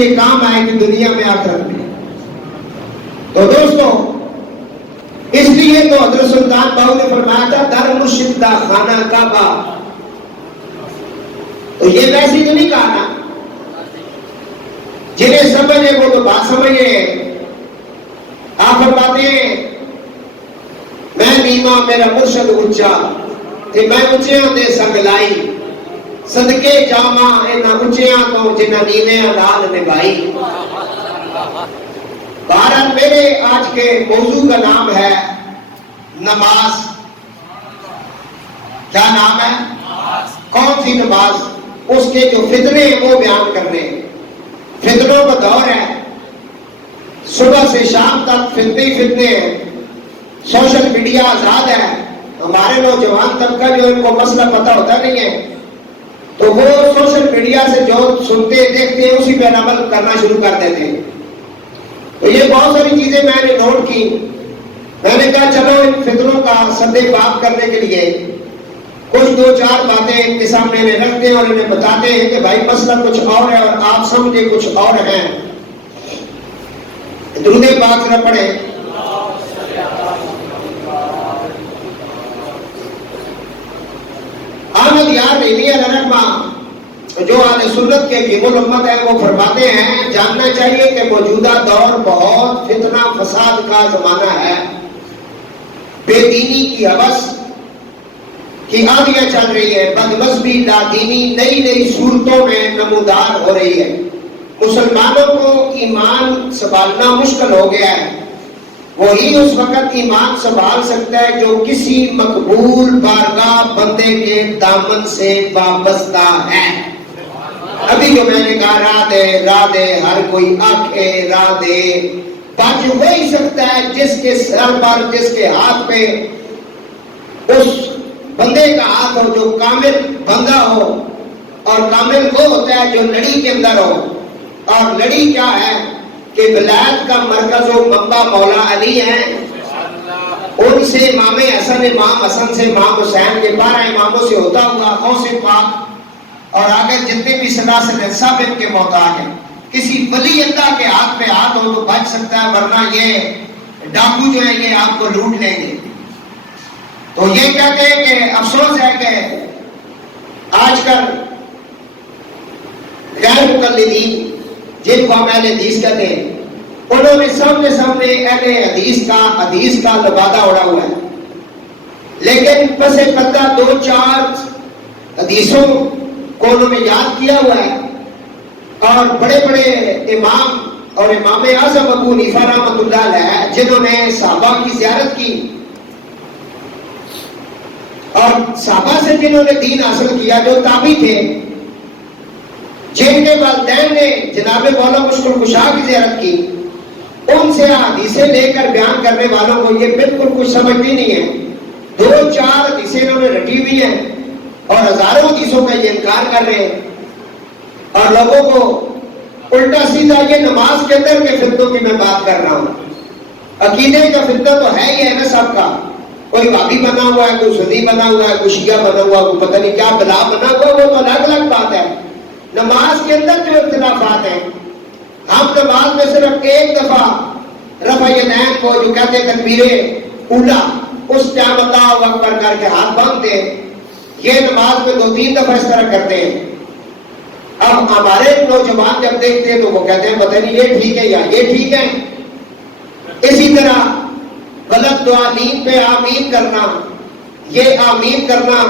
لیے کام آئے گی دنیا میں آخرت میں۔ تو دوستو اس لیے تو حضرت سلطان باہو نے فرمایا تھا در مرشد دا خانہ کعبہ، تو یہ ویسی تو نہیں کہا نا، جنہیں سمجھے وہ تو بات سمجھے۔ آپ فرماتے ہیں میں نیما میرا مرشد اونچا تے میں اونچیاں دے سنگ لائی، صدقے جاما انہاں اونچیاں تو جنہاں نیویاں نال نبھائی۔ بہرحال میرے آج کے موضوع کا نام ہے نماز۔ کیا نام ہے؟ کون سی نماز؟ اس کے جو فتنے ہیں وہ بیان کرنے۔ فتنوں کا دور ہے، صبح سے شام تک فتنے ہی فتنے ہیں، سوشل میڈیا آزاد ہے، ہمارے نوجوان طبقہ جو ان کو مسئلہ پتہ ہوتا نہیں ہے تو وہ سوشل میڈیا سے جو سنتے دیکھتے ہیں اسی پہ عمل کرنا شروع کر دیتے ہیں۔ تو یہ بہت ساری چیزیں میں نے نوٹ کی، میں نے کہا چلو ان فتنوں کا سد پاک کرنے کے لیے کچھ دو چار باتیں ان کے سامنے رکھتے ہیں اور انہیں بتاتے ہیں کہ بھائی مسئلہ کچھ اور ہے اور آپ سمجھے کچھ اور ہیں۔ درود پاک ذرا پڑھیں۔ احمد یار ریلی علیہ رحمہ جو اہل سنت کے حکیم الامت ہیں وہ فرماتے ہیں جاننا چاہیے کہ موجودہ دور بہت فتنہ فساد کا زمانہ ہے، بے دینی کی ہوس کی آندیاں چل رہی ہے، بدمذہبی لادینی نئی نئی صورتوں میں نمودار ہو رہی ہے، مسلمانوں کو ایمان سنبھالنا مشکل ہو گیا ہے۔ وہی اس وقت ایمان سنبھال سکتا ہے جو کسی مقبول بارگاہ بندے کے دامن سے وابستہ ہے۔ ابھی جو میں نے کہا راہ دے ہر کوئی آنکھے راہ دے، بچ وہی سکتا ہے جس کے سر پر جس کے ہاتھ پہ اس بندے کا ہاتھ ہو جو کامل بندہ ہو، اور کامل وہ ہوتا ہے جو لڑی کے اندر ہو، اور لڑی کیا ہے کہ ولایت کا مرکز و منبع مولا علی ہے، ان سے امام حسن سے امام حسین کے 12 اماموں سے ہوتا ہوا غوث پاک اور آگے جتنے بھی سلاسل ہیں سب ان کے محتاج ہیں۔ کسی ولی اللہ کے ہاتھ پہ ہاتھ ہو تو بچ سکتا ہے، ورنہ یہ ڈاکو جو ہیں یہ آپ کو لوٹ لیں گے۔ تو یہ کہتے ہیں کہ افسوس ہے کہ آج کل غیر مقلدین جن کو ہم اہل حدیث کہتے ہیں انہوں نے سامنے اہل حدیث کا لبادہ اڑا ہوا ہے، لیکن پس پردہ دو چار حدیثوں کو انہوں نے یاد کیا ہوا ہے، اور بڑے بڑے امام اور امام اعظم ابو حنیفہ رحمۃ اللہ علیہ جنہوں نے صحابہ کی زیارت کی اور صحابہ سے جنہوں نے دین حاصل کیا جو تابعی تھے، جن کے والدین نے جناب مولا مشکل کشا کی زیارت کی، ان سے حدیثیں لے کر بیان کرنے والوں کو یہ بالکل کچھ سمجھتی نہیں ہے۔ دو چار حدیثیں انہوں نے رٹی ہوئی ہیں اور ہزاروں حدیثوں کا یہ انکار کر رہے ہیں، اور لوگوں کو الٹا سیدھا یہ نماز کے اندر کے فتنوں کی میں بات کر رہا ہوں۔ عقیدے کا فتنہ تو ہے ہی ہے نا سب کا، کوئی وہابی بنا ہوا ہے، کوئی سنی بنا ہوا ہے، کوئی شیعہ بنا ہوا ہے، کوئی پتہ نہیں کیا بلا بنا ہوا، وہ تو الگ الگ بات ہے۔ نماز کے اندر جو اختلافات ہیں، ہم نماز میں صرف ایک دفعہ رفع یدین کو جو کہتے ہیں تکبیر اولا، اس ٹائم اللہ اکبر کر کے ہاتھ باندھتے ہیں، یہ نماز میں 2-3 دفعہ اس طرح کرتے ہیں۔ اب ہمارے نوجوان جب دیکھتے ہیں تو وہ کہتے ہیں پتہ نہیں یہ ٹھیک ہے یا یہ ٹھیک ہے۔ اسی طرح غلط دعا نیند پہ آمین کرنا، یہ آمین کرنا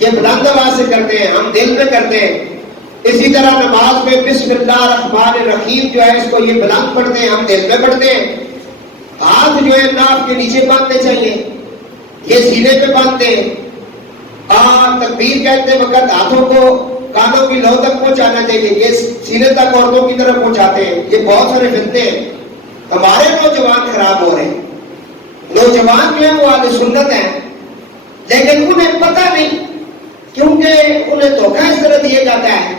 یہ بلند آواز سے کرتے ہیں، ہم دل میں کرتے ہیں۔ اسی طرح نماز میں بسم اللہ الرحمن الرحیم جو ہے اس کو یہ بلند پڑھتے ہیں، ہم دل میں پڑھتے ہیں۔ ہاتھ جو ہے ناف کے نیچے باندھنے چاہیے، یہ سینے پہ باندھتے ہیں، اور تکبیر کہتے وقت ہاتھوں کو کانوں کی لو تک پہنچانا چاہیے، یہ سینے تک عورتوں کی طرف پہنچاتے ہیں۔ یہ بہت سارے فتنے ہیں، ہمارے نوجوان خراب ہو رہے ہیں۔ نوجوان جو ہیں وہ اہل سنت ہیں لیکن انہیں پتہ نہیں، کیونکہ انہیں دھوکہ اس طرح دیا جاتا ہے،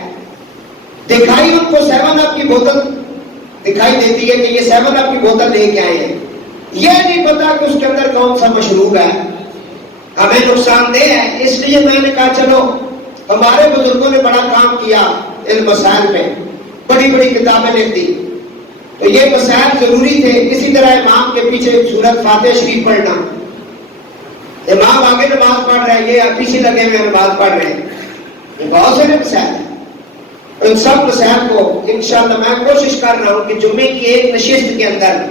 دکھائی ان کو 7 اپ کی بوتل دکھائی دیتی ہے کہ یہ 7 اپ کی بوتل لے کے آئے ہیں، یہ نہیں پتا کہ اس کے اندر کون سا مشروب ہے، ہمیں نقصان دہ ہے۔ اس لیے میں نے کہا چلو ہمارے بزرگوں نے بڑا کام کیا ان مسائل میں، بڑی بڑی کتابیں لکھ دی. تو یہ مسائل ضروری تھے. اسی طرح امام کے پیچھے سورت فاتحہ شریف پڑھنا. امام آگے نماز پڑھ رہے ہیں, یہ پیچھے لگے ہوئے نماز پڑھ رہے ہیں. یہ بہت سارے مسائل ہیں. ان سب مسائل کو انشاءاللہ میں کوشش کر رہا ہوں کہ جمعے کی ایک نشست کے اندر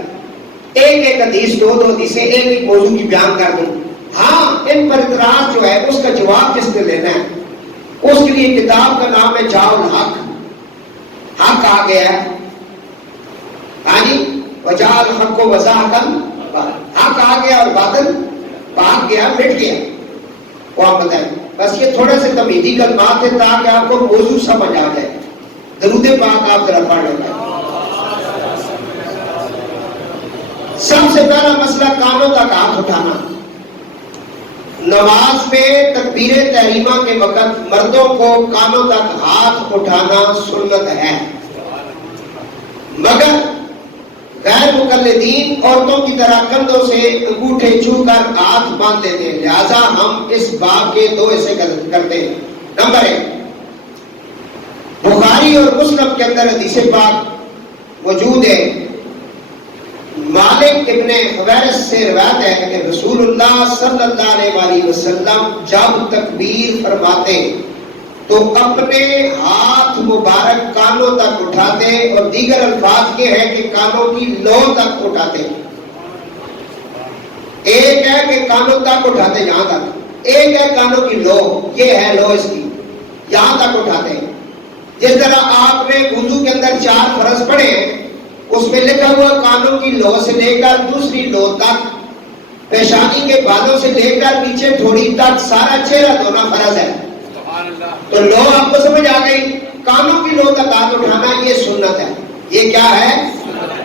ایک ایک حدیث, دو حدیثیں ایک ایک موضوع کی بیان کر دوں. ہاں, ان پر اعتراض جو ہے اس کا جواب کس نے لینا ہے, اس کے لیے کتاب کا نام ہے جاء الحق. حق آ گیا ہے, ہاں جی, وجاء الحق وزاحق الباطل. حق آ گیا اور باطل بھاگ گیا, مٹ گیا. وہ آپ بتائیں. بس یہ تھوڑے سے تمہیدی کلمات ہیں تاکہ آپ کو موضوع سمجھ آ جائے. درود پاک آپ ذرا پڑھ لیں. سب سے پہلا مسئلہ کانوں تک ہاتھ اٹھانا. نماز میں تکبیر تحریمہ کے وقت مردوں کو کانوں تک ہاتھ اٹھانا سنت ہے, مگر غیر مقلدین عورتوں کی طرح کندھوں سے انگوٹھے چھو کر ہاتھ باندھ دیتے ہیں. لہذا ہم اس باب کے دو حصے کرتے ہیں. نمبر 1, بخاری اور مسلم کے اندر حدیث پاک موجود ہے. مالک ابن حویرث سے روایت ہے کہ رسول اللہ صلی اللہ علیہ وسلم جب تکبیر فرماتے تو اپنے ہاتھ مبارک کانوں تک اٹھاتے, اور دیگر الفاظ یہ ہے کہ کانوں کی لو تک اٹھاتے. ایک ہے کہ کانوں تک اٹھاتے یہاں تک, ایک ہے کانوں کی لو, یہ ہے لو اس کی, یہاں تک اٹھاتے. جس طرح آپ نے وضو کے اندر 4 فرض پڑھے ہیں, اس میں لکھا ہوا کانوں کی لو سے لے کر دوسری لو تک, پیشانی کے بالوں سے لے کر نیچے تھوڑی تک سارا چہرہ دھونا فرض ہے. تو لو آپ کو سمجھ آ گئی. کانوں کی لو تک ہاتھ اٹھانا یہ سنت ہے. یہ کیا ہے؟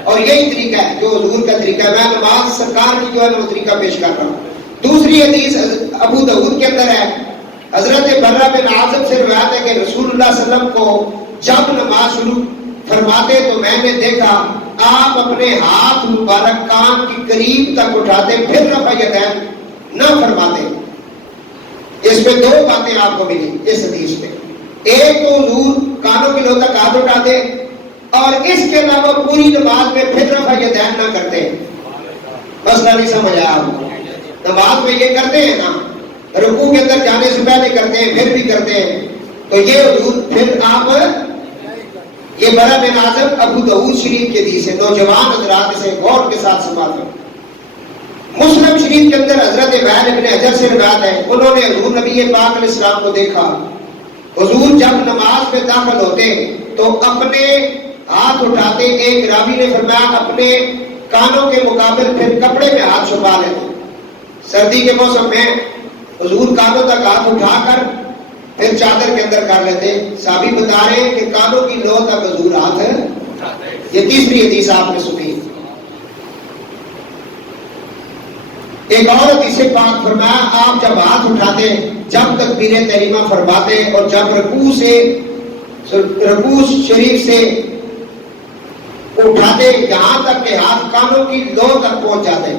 اور یہی طریقہ ہے جو حضور کا طریقہ ہے. میں نماز سرکار کی جو ہے وہ طریقہ پیش کر رہا ہوں. دوسری حدیث ابو داؤد کے اندر ہے, حضرت برہ بن عازب سے روایت ہے کہ رسول اللہ صلی اللہ علیہ وسلم کو جب نماز شروع فرماتے تو میں نے دیکھا آپ اپنے ہاتھ مبارک کان کے قریب تک اٹھاتے, پھر رفع یدین نہ فرماتے. اس میں 2 باتیں آپ کو ملی اس حدیث میں. ایک تو حضور کانوں کی لو تک ہاتھ اٹھاتے, اور اس کے علاوہ پوری نماز میں پھر رفع یدین نہ کرتے. مسئلہ نہیں سمجھ آیا آپ کو؟ نماز میں یہ کرتے ہیں نا, رکوع کے اندر جانے سے پہلے کرتے ہیں, پھر بھی کرتے ہیں. تو یہ حضور پھر آپ, یہ برہ بن عازب ابو داؤد شریف کے حدیث ہے. نوجوان حضرات اسے غور کے ساتھ سنبھالیں. مسلم شریف کے اندر حضرت وائل ابن حجر سے روایت ہے, انہوں نے حضور نبی پاک علیہ السلام کو دیکھا. حضور جب نماز میں داخل ہوتے تو اپنے ہاتھ اٹھاتے. ایک راوی نے فرمایا اپنے کانوں کے مقابل پھر کپڑے میں ہاتھ چھپا لیتے. سردی کے موسم میں حضور کانوں تک ہاتھ اٹھا کر پھر چادر کے اندر کر لیتے. صحابی بتا رہے ہیں کہ کانوں کی لو تک حضور ہاتھ ہے. یہ تیسری حدیث آپ نے سنی. ایک اور حدیث پاک فرمایا آپ جب ہاتھ اٹھاتے, جب تکبیر تحریمہ فرماتے, اور جب رکوع شریف سے اٹھاتے یہاں تک کہ ہاتھ کانوں کی لو تک پہنچ جاتے.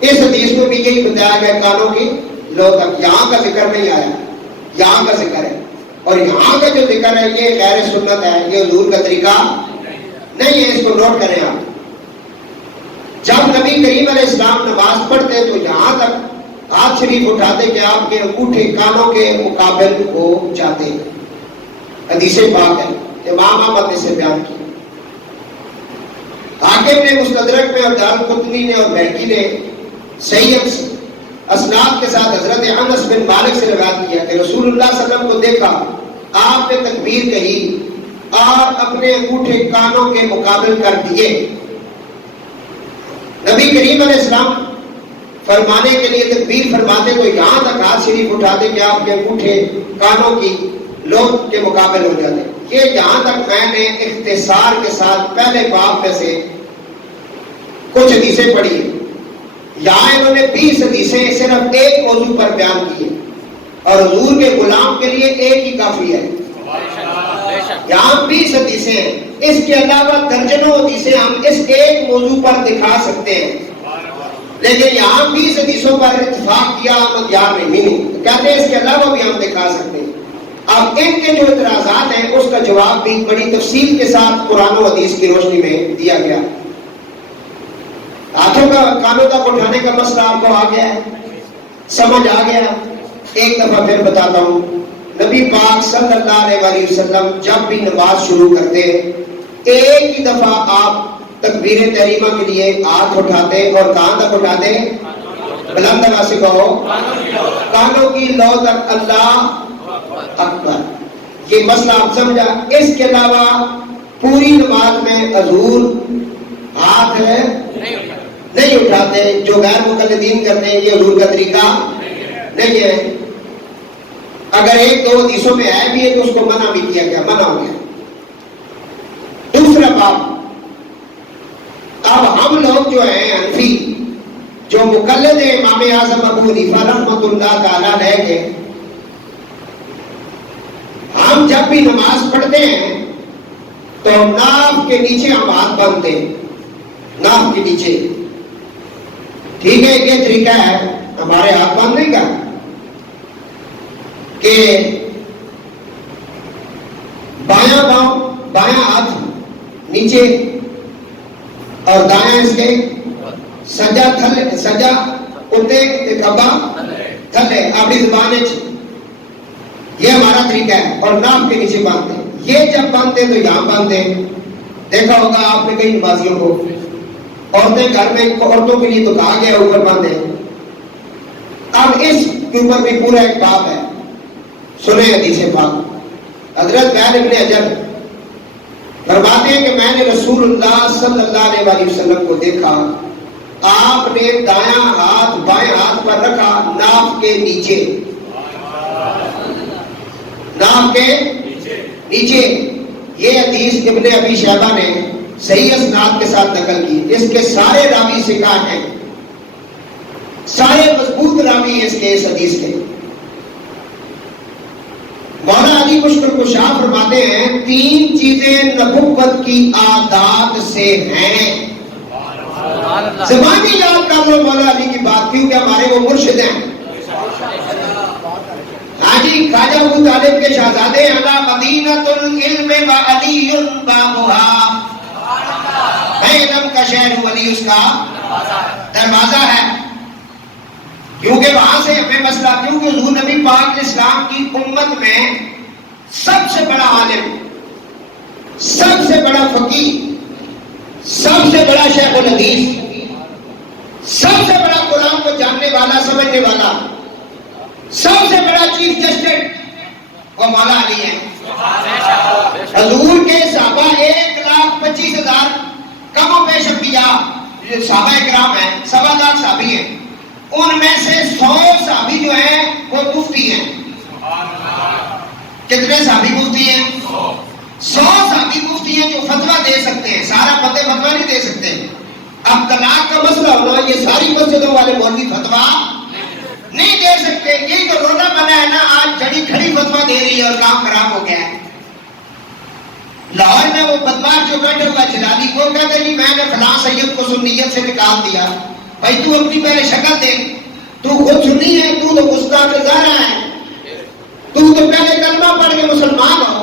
اس حدیث میں بھی یہی بتایا گیا کانوں کی لو تک. یہاں کا ذکر نہیں آیا, یہاں کا ذکر ہے. اور یہاں کا جو ذکر ہے یہ غیر سنت ہے, یہ حضور کا طریقہ نہیں ہے. اس کو نوٹ کریں آپ. جب نبی کریم علیہ السلام نماز پڑھتے تو یہاں تک ہاتھ شریف اٹھاتے کہ آپ کے انگوٹھے کانوں کے مقابل ہو جاتے. حدیث پاک ہے, امام احمد نے اسے بیان کی. حاکم نے مستدرک میں, اور دارقطنی نے, اور بہقی نے صحیح اسناد کے ساتھ حضرت انس بن مالک سے روایت کیا کہ رسول اللہ صلی اللہ علیہ وسلم کو دیکھا آپ نے تکبیر کہی اور اپنے انگوٹھے کانوں کے مقابل کر دیے. نبی کریم علیہ السلام فرمانے کے لیے تکبیر فرماتے تو یہاں تک ہاتھ شریف اٹھاتے کہ آپ کے انگوٹھے کانوں کی لو کے مقابل ہو جاتے. یہ جہاں تک میں نے اختصار کے ساتھ پہلے باب میں سے کچھ حدیثیں پڑھی, یہاں انہوں نے 20 حدیثیں صرف ایک موضوع پر بیان کی, اور حضور کے غلام کے لیے ایک ہی کافی ہے. یہاں 20 حدیثیں ہیں, اس کے علاوہ درجنوں حدیثیں ہم اس ایک موضوع پر دکھا سکتے ہیں, لیکن یہاں 20 حدیثوں پر اتفاق کیا ہم یاد نہیں, کہتے ہیں اس کے علاوہ بھی ہم دکھا سکتے ہیں. اب ان کے جو اعتراضات ہیں اس کا جواب بھی بڑی تفصیل کے ساتھ قرآن و حدیث کی روشنی میں دیا گیا. ہاتھوں کا کانوں تک اٹھانے کا مسئلہ آپ کو آ گیا ہے, سمجھ آ گیا. ایک دفعہ پھر بتاتا ہوں, نبی پاک صلی اللہ علیہ وسلم جب بھی نماز شروع کرتے ایک ہی دفعہ آپ تکبیر تحریمہ کے لیے ہاتھ اٹھاتے اور کہاں تک اٹھاتے؟ بلند آواز سے کہو, کانوں کی لو تک. اللہ اکبر. یہ مسئلہ آپ سمجھا. اس کے علاوہ پوری نماز میں حضور ہاتھ نہیں اٹھاتے. جو غیر مقلدین کرتے ہیں یہ حضور کا طریقہ نہیں ہے. اگر ایک دو حدیثوں میں ہے بھی ہے تو اس کو منع بھی کیا گیا, منع ہو گیا. دوسرا باب, اب ہم لوگ جو ہیں حنفی, جو مقلد ہیں امام اعظم ابو حنیفہ رحمۃ اللہ تعالی علیہ کے, ہم جب بھی نماز پڑھتے ہیں تو ناف کے نیچے ہم ہاتھ باندھتے ہیں, ناف کے نیچے. ٹھیک ہے, یہ طریقہ ہے ہمارے ہاتھ باندھنے کا کہ بایاں ہاتھ نیچے اور دایاں اس کے سجا اتے کبا تھلے. اپنی زبان یہ ہمارا طریقہ ہے, اور ناف کے نیچے باندھتے ہیں. یہ جب باندھتے تو یہاں باندھتے ہیں. دیکھا ہوگا آپ نے کئی نمازیوں کو, عورتیں گھر میں عورتوں کے لیے تو کہا گیا اوپر باندھے. اب اس کے اوپر بھی پورا ایک باب ہے, سنیں حدیث پاک. حضرت وائل ابن حجر فرماتے ہیں کہ میں نے رسول اللہ صلی اللہ علیہ وسلم کو دیکھا, آپ نے دایاں ہاتھ بائیں ہاتھ پر رکھا ناف کے نیچے, ناف کے نیچے. یہ حدیث ابن ابی شیبہ نے صحیح اسناد کے ساتھ نقل کی. اس کے سارے راوی ثقات ہیں, سارے مضبوط راوی ہیں اس حدیث کے. مولا علی مشکل کشا فرماتے ہیں تین چیزیں نبوت کی عادات سے ہیں. زبانی یاد کر لو مولا علی کی بات, کیونکہ ہمارے وہ مرشد ہیں. حاجی خواجہ ابو طالب کے شہزادے علی مدینۃ العلم و علی بابها, علم کا شہر ولی اس کا دروازہ ہے. کیونکہ وہاں سے ہمیں مسئلہ, کیونکہ حضور نبی پاک اسلام کی امت میں سب سے بڑا عالم, سب سے بڑا فقیہ, سب سے بڑا شیخ الحدیث, سب سے بڑا قرآن کو جاننے والا, سمجھنے والا, سب سے بڑا چیف جسٹس وہ مولا علی ہے. حضور کے صحابہ 1,25,000 کم و بیش انبیاء صحابہ کرام ہیں, 1.25 صحابی ہیں. ان میں سے 100 صحابی جو ہیں وہ مفتی ہیں. کتنے صحابی مفتی ہیں؟ 100 صحابی مفتی ہیں جو فتویٰ دے سکتے ہیں. سارا فتویٰ نہیں دے سکتے. اب طلاق کا مسئلہ ہونا, یہ ساری مسجدوں والے مولوی فتویٰ نہیں دے سکتے. یہی تو رونا بنا ہے نا, آج جڑی کھڑی فتویٰ دے رہی ہے اور کام خراب ہو گیا ہے. لاہور میں وہ بدماش جو بیٹھے ہوا جلالی, وہ کہتے ہیں جی میں نے فلاں سید کو سنیت سے نکال دیا. بھائی تو اپنی پہلے شکل دیکھ, تو خود سنی ہے, تو گستاخ زارہ ہے, تو پہلے کلمہ پڑھ کے مسلمان ہو,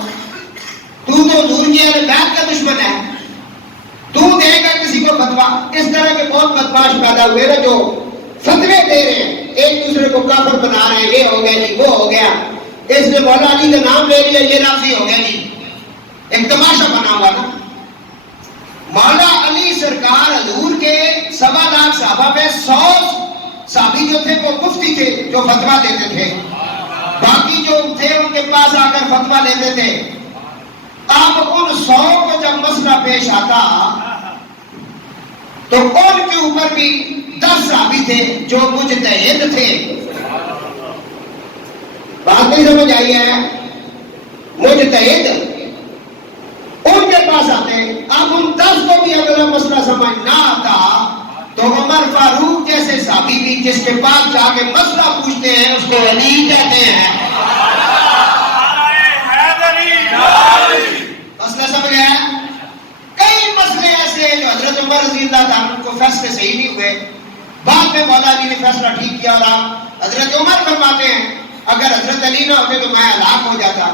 تو حضور کی اہل بیت کا دشمن ہے, تو دے گا کسی کو فتویٰ. اس طرح کے بہت بدماش پیدا ہوئے نا جو فتوے دے رہے ہیں, ایک دوسرے کو کافر بنا رہے ہیں. یہ ہو گیا جی, وہ ہو گیا, اس نے مولا علی کا نام لے لیا, یہ رافضی ہو گیا جی. ایک تماشا بنا ہوا نا. مولا علی سرکار حضور کے 1.25 صحابہ میں 100 صحابی جو تھے وہ مفتی تھے جو فتویٰ دیتے تھے. باقی جو تھے ان کے پاس آ کر فتویٰ لیتے تھے. اب ان 100 کو جب مسئلہ پیش آتا تو ان کے اوپر بھی 10 صحابی تھے جو مجتہد تھے. بات نہیں سمجھ آئی ہے؟ مجتہد ان کے پاس آتے. اب ان 10 کو بھی اگر مسئلہ سمجھ نہ آتا تو عمر فاروق جیسے صحابی بھی جس کے پاس جا کے مسئلہ پوچھتے ہیں اس کو علی کہتے ہیں. مسئلہ سمجھ آیا؟ کئی مسئلے ایسے ہیں جو حضرت عمر رضی اللہ عنہ کو فیصلے صحیح نہیں ہوئے, بعد میں مولا علی نے فیصلہ ٹھیک کیا. اور حضرت عمر فرماتے ہیں اگر حضرت علی نہ ہوتے تو میں ہلاک ہو جاتا،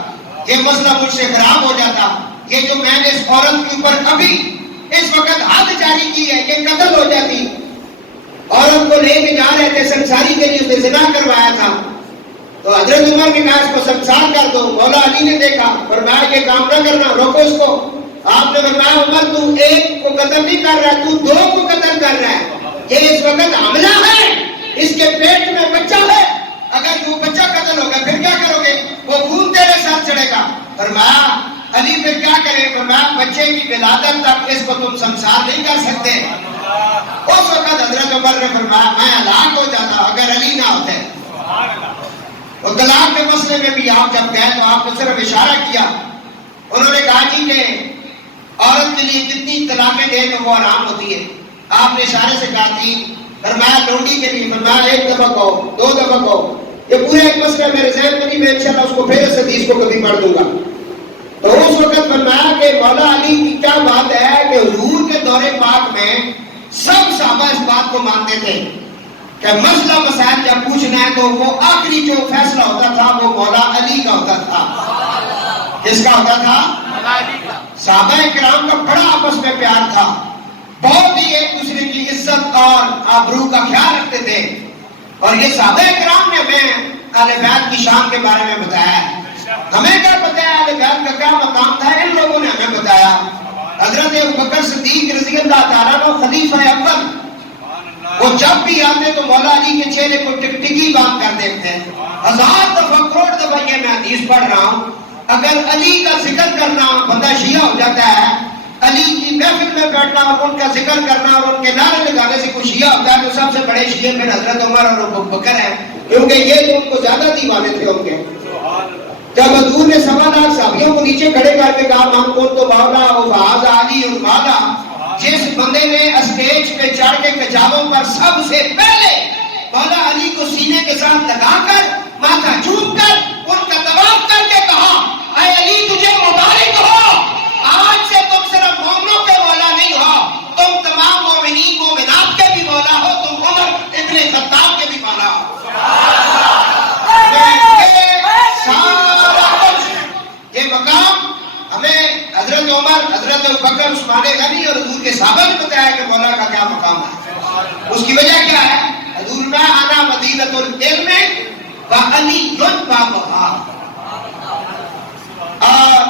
یہ مسئلہ مجھ سے خراب ہو جاتا، یہ جو میں نے اس عورت کے اوپر ابھی اس وقت حد جاری کی ہے یہ قتل ہو جاتی۔ عورت کو لے کے جا رہے تھے سنساری کے لیے، اس نے زنا کروایا تھا، تو حضرت عمر نے کہا اس کو سنسار کر دو۔ مولا علی نے دیکھا، فرمایا یہ کام نہ کرنا، روکو اس کو۔ آپ نے فرمایا عمر تو ایک کو قتل نہیں کر رہا ہے، تو دو کو قتل کر رہا ہے، یہ اس وقت حملہ ہے، اس کے پیٹ میں بچہ ہے، اگر وہ بچہ قتل ہوگا پھر کیا کرو گے؟ وہ خون تیرے ساتھ چڑھے گا۔ فرمایا علی پھر کیا کرے؟ فرمایا بچے کی ولادت تک اس کو تم سنسار نہیں کر سکتے۔ اس وقت حضرت عمر نے فرمایا میں ہلاک ہو جاتا اگر علی نہ ہوتے۔ اور طلاق کے مسئلے میں بھی آپ جب گئے تو آپ نے صرف اشارہ کیا، انہوں نے کہا جی کہ عورت کے لیے کتنی طلاقیں دے تو وہ آرام ہوتی ہے، آپ نے اشارے سے کہا تھی، فرمایا لونڈی کے لیے، فرمایا ایک دفعہ کہو، دو دفعہ کہو، یہ پورا ایک مسئلہ میرے ذہن میں نہیں، میں انشاءاللہ اس کو پھر اس حدیث کو کبھی پڑھ دوں گا۔ تو اس وقت فرمایا کہ مولا علی کی کیا بات ہے کہ حضور کے دور پاک میں سب صحابہ اس بات کو مانتے تھے کہ مسئلہ مسائل جب پوچھنا ہے تو وہ آخری جو فیصلہ ہوتا تھا وہ مولا علی کا ہوتا تھا۔ کس کا ہوتا تھا؟ صحابہ کرام کا بڑا آپس میں پیار تھا، بہت ہی ایک دوسرے کی عزت اور آبرو کا خیال رکھتے تھے، اور یہ صحابہ کرام نے ہمیں اہل بیت کی شان کے بارے میں بتایا ہے۔ ہمیں کیا بتایا اہل بیت کا کیا مقام تھا، ان لوگوں نے ہمیں بتایا۔ حضرت ابوبکر صدیق رضی اللہ تعالیٰ عنہ خلیفہ اول، وہ جب بھی آتے تو مولا علی کے چہرے کو ٹکٹکی باندھ کر دیکھتے ہیں۔ ہزار دفعہ کروڑ دفعہ یہ میں حدیث پڑھ رہا ہوں، اگر علی کا ذکر کرنا بندہ شیعہ ہو جاتا ہے، علی کی محفل میں بیٹھنا اور ان کا ذکر کرنا اور ان کے نعرے لگانے سے کوئی شیعہ ہوتا ہے تو سب سے بڑے شیعہ پھر حضرت عمر اور ابوبکر ہیں، کیونکہ یہ تو ان کو زیادہ دیوانے تھے ان کے۔ جب حضور نے 7 لاکھ صحابیوں کو نیچے کھڑے کر کے کہا من کنت مولا فہذا علی المولا، جس بندے نے اسٹیج پہ چڑھ کے کجاووں پر سب سے پہلے مولا علی کو سینے کے ساتھ لگا کر ماتھا چوم کر ان کا طواف کر کے کہا اے علی تجھے مبارک ہو، آج سے تم صرف مومنوں کے مولا نہیں ہو، تم تمام مومنین مومنات کے بھی مولا ہو، تم عمر ابن خطاب کے بھی مولا ہو۔ یہ مقام ہمیں حضرت عمر، حضرت ابوبکر، عثمان غنی اور حضور کے صحابہ نے بتایا کہ مولا کا کیا مقام ہے۔ اس کی وجہ کیا ہے؟ حضور نے آنا مدینۃ العلم وعلی بابھا، اور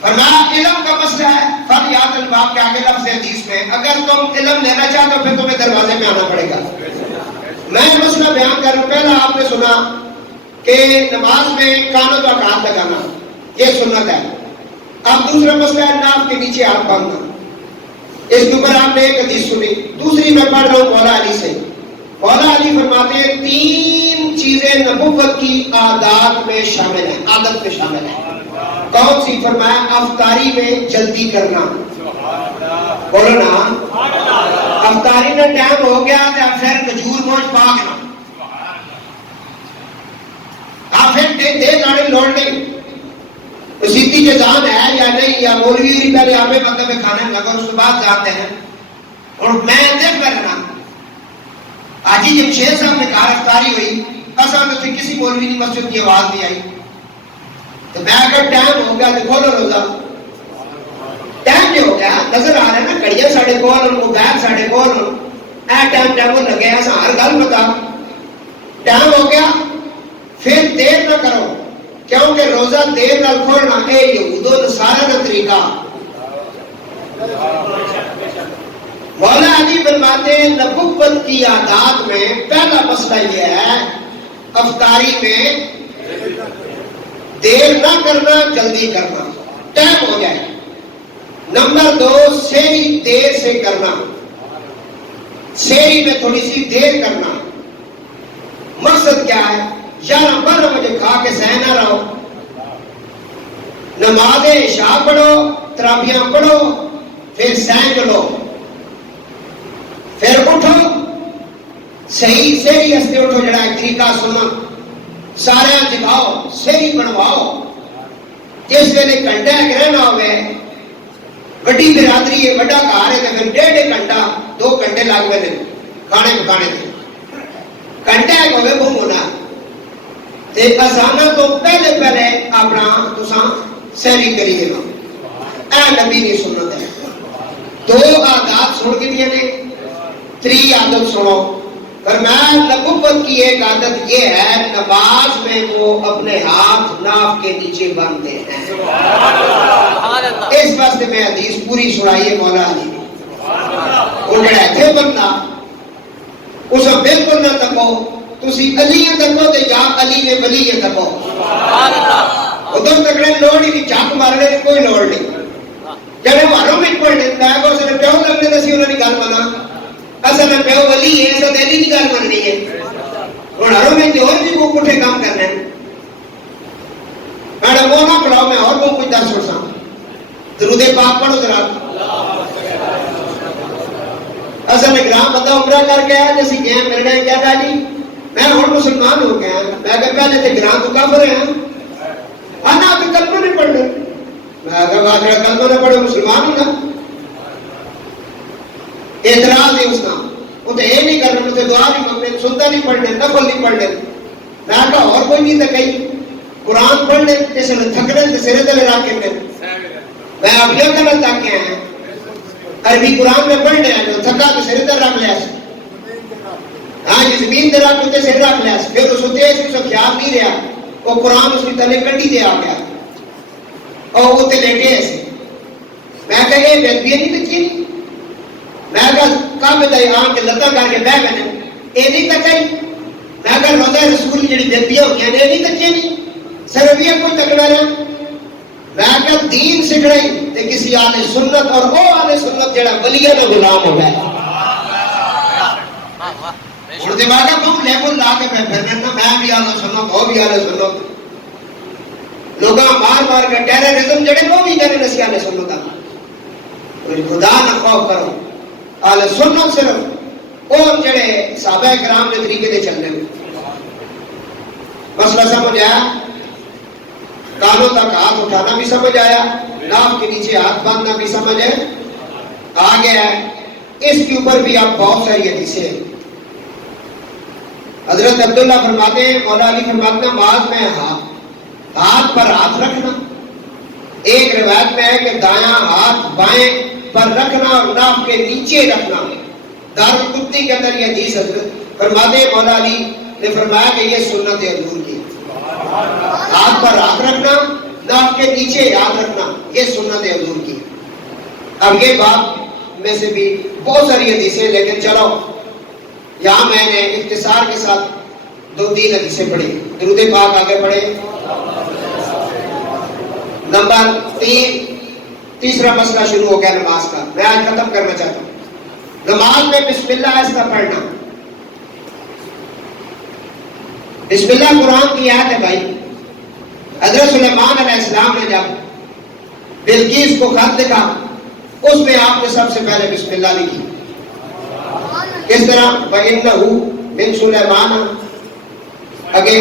فرمایا علم کا مسئلہ ہے، فریات الباب کے آگے لفظ حدیث میں اگر تم علم لینا چاہتے ہو پھر تمہیں دروازے میں آنا پڑے گا۔ میں مسئلہ بیان کر رہا ہوں، پہلا آپ نے سنا کہ نماز میں کانوں کا ہاتھ لگانا یہ سنت ہے۔ اب دوسرا مسئلہ ہے ناف کے نیچے ہاتھ باندھنا، اس کے اوپر آپ نے ایک حدیث سنی۔ دوسری میں پڑھ رہا ہوں مولا علی سے، مولا علی فرماتے ہیں 3 چیزیں نبوت کی عادات میں شامل ہیں، عادت میں شامل ہیں۔ کون سی؟ فرمایا افطاری میں جلدی کرنا، بولو نا، افطاری میں ٹائم ہو گیا تو پھر کھجور موج پاکنا، پھر دے گاڑی لوڑ نہیں، سیدھی جزان ہے یا نہیں، یا مولوی پہلے آپ مطلب کھانے لگا اس کے بعد جاتے ہیں۔ اور میں دیکھ کرنا آج ہی جب شیخ صاحب نے کہا افطاری ہوئی، اصل میں کسی مولوی کی مسجد کی آواز نہیں آئی، تو میں اگر ٹائم ہو گیا تو کھولو روزہ، ٹائم جو ہو گیا نظر آ رہا ہے نا، گھڑیاں ساڑھے کول موبائل ساڑھے کول، اے ٹائم لگے ایسا ہر گل بتا، ٹائم ہو گیا پھر دیر نہ کرو، کیونکہ روزہ دیر نہ کھولنا اے یہود و نصارہ کا طریقہ۔ مولا علی فرماتے ہیں نبوت کی عادات میں پہلا مسئلہ یہ ہے افطاری میں دیر نہ کرنا، جلدی کرنا، ٹائم ہو جائے۔ نمبر 2 سحری دیر سے کرنا، سحری میں تھوڑی سی دیر کرنا۔ مقصد کیا ہے؟ 11-12 بجے کھا کے سہ نہ رہو، نماز عشاء پڑھو، تراویح پڑھو، پھر سہ لو، پھر اٹھو، صحیح سحری ہستے اٹھو، جڑا ایک طریقہ سننا، سارے جگاؤ، سحری بنواؤ، جس ویلے گھنٹہ ایک رہنا ہوئے، بڑی برادری ہے، بڑا گھر ہے، پھر 1.5 گھنٹہ 2 گھنٹے لگ گئے کھانے پکانے تھے، گھنٹہ ایک ہوئے بھوم ہونا، تے اذانہ تو پہلے اپنا تساں سہری کری دینا. اے نبی دی سنت ہے. 2 عادات سن کے دیے نے. 3 عادت سنو. فرمایا نبوت کی ایک عادت یہ ہے نماز میں وہ اپنے ہاتھ ناف کے نیچے باندھتے ہیں. اس واسطے میں حدیث پوری سنائی ہے مولا علی نے. وہ جڑا ایتھے بندہ اس بالکل نہ تکو تسی علی تکو تے یا علی نے ولی تکو. ادھر تکڑے لوڑ ہی نہیں جھک مارنے کی کوئی لوڑ نہیں. جب ہماروں میں پڑھنے میں کو اس نے پیو لگنے دسی انہوں نے گل منا اصل میں پیو ولی ہے ایسا دلی کی گل مننی ہے. ہوں ہروں میں اور بھی کو پٹھے کام کرنا ہے. میڈم وہ نہ پڑھاؤ میں اور کو کچھ دس سوچا درود پاک پڑھو ذرا. اصل میں گرام بندہ عمرہ کر کے آیا جیسے گیا ملنا ہے کیا تھا جی میں ہوں مسلمان ہو گیا. میں کہ پہلے تھے گرام تو کافر ہیں آنا آپ کلمہ نہیں پڑھنے. میں کہ واقعہ کلمہ نہ پڑھو مسلمان ہی نا. اعتراض ہے اس کا وہ تو یہ نہیں کرنا مجھے دعا نہیں مانگنے سنتا نہیں پڑھنے نفل نہیں پڑھنے. میں کہا اور کوئی نہیں تھا کہیں قرآن پڑھنے جیسے تھکنے تو سرے تلے رکھ کے میں اب یہ کرنا تاکہ ہیں عربی قرآن میں پڑھنے ہیں جو تھکا تو سرے تل رکھ لیا. ہاں جی زمین دے رکھ کے سر رکھ لیا. پھر اس ہوتے اس کو خیال نہیں رہا وہ قرآن اس کی تلے کٹی دے آ گیا اور وہ تے لیٹے ایسے. میں کہا یہ بیدبی نہیں تکی نہیں. میں کہا کعبے تے آن کے لتا کر کے بہ گئے اے نہیں تکائی. میں کہا روزہ رسول جڑی بیدبیاں ہوندیاں نے نہیں تکی نہیں سرویہ کوئی تکڑا رہا. میں کہا دین سکھڑائی تے کسی آل سنت اور وہ آل سنت جڑا ولیہ دا غلام ہو گیا. اور دماغا کم لیبل لا کے پھرنے میں بھی آل سنت وہ بھی آل سنت. لوگاں مار کے ٹیررزم جڑے وہ بھی کرے نسی آل سنت دا. خدا نہ خوف کرو. آل سنت صرف اور جڑے صحابہ کرام کے طریقے دے چلنے میں. مسئلہ سمجھ آیا. کانوں تک ہاتھ اٹھانا بھی سمجھ آیا. ناف کے نیچے ہاتھ باندھنا بھی سمجھ آ گیا ہے. اس کے اوپر بھی آپ بہت ساری حدیثیں ہیں. حضرت عبداللہ فرماتے ہیں مولا علی فرماتے ہیں نماز میں ہاتھ پر ہاتھ رکھنا. ایک روایت میں ہے کہ دایاں ہاتھ بائیں پر رکھنا اور ناف کے نیچے رکھنا. دارالقطنی کے اندر یہ حدیث حضرت فرماتے ہیں مولا علی نے فرمایا کہ یہ سنت حضور کی. ہاتھ پر ہاتھ رکھنا ناف کے نیچے یاد رکھنا یہ سنت حضور کی. اب یہ بات میں سے بھی بہت ساری حدیثیں لیکن چلو یہاں میں نے اختصار کے ساتھ 2-3 حدیثیں پڑھی. درود پاک آگے پڑھے. نمبر 3 تیسرا مسئلہ شروع ہو گیا نماز کا. میں آج ختم کرنا چاہتا ہوں. نماز میں بسم اللہ ایسا پڑھنا. بسم اللہ قرآن کی آیت ہے بھائی. حضرت سلیمان علیہ السلام نے جب بلقیس کو خط لکھا اس میں آپ نے سب سے پہلے بسم اللہ لکھی. کس طرح وَإِنَّهُ مِن سُلَيْمَانَ اگے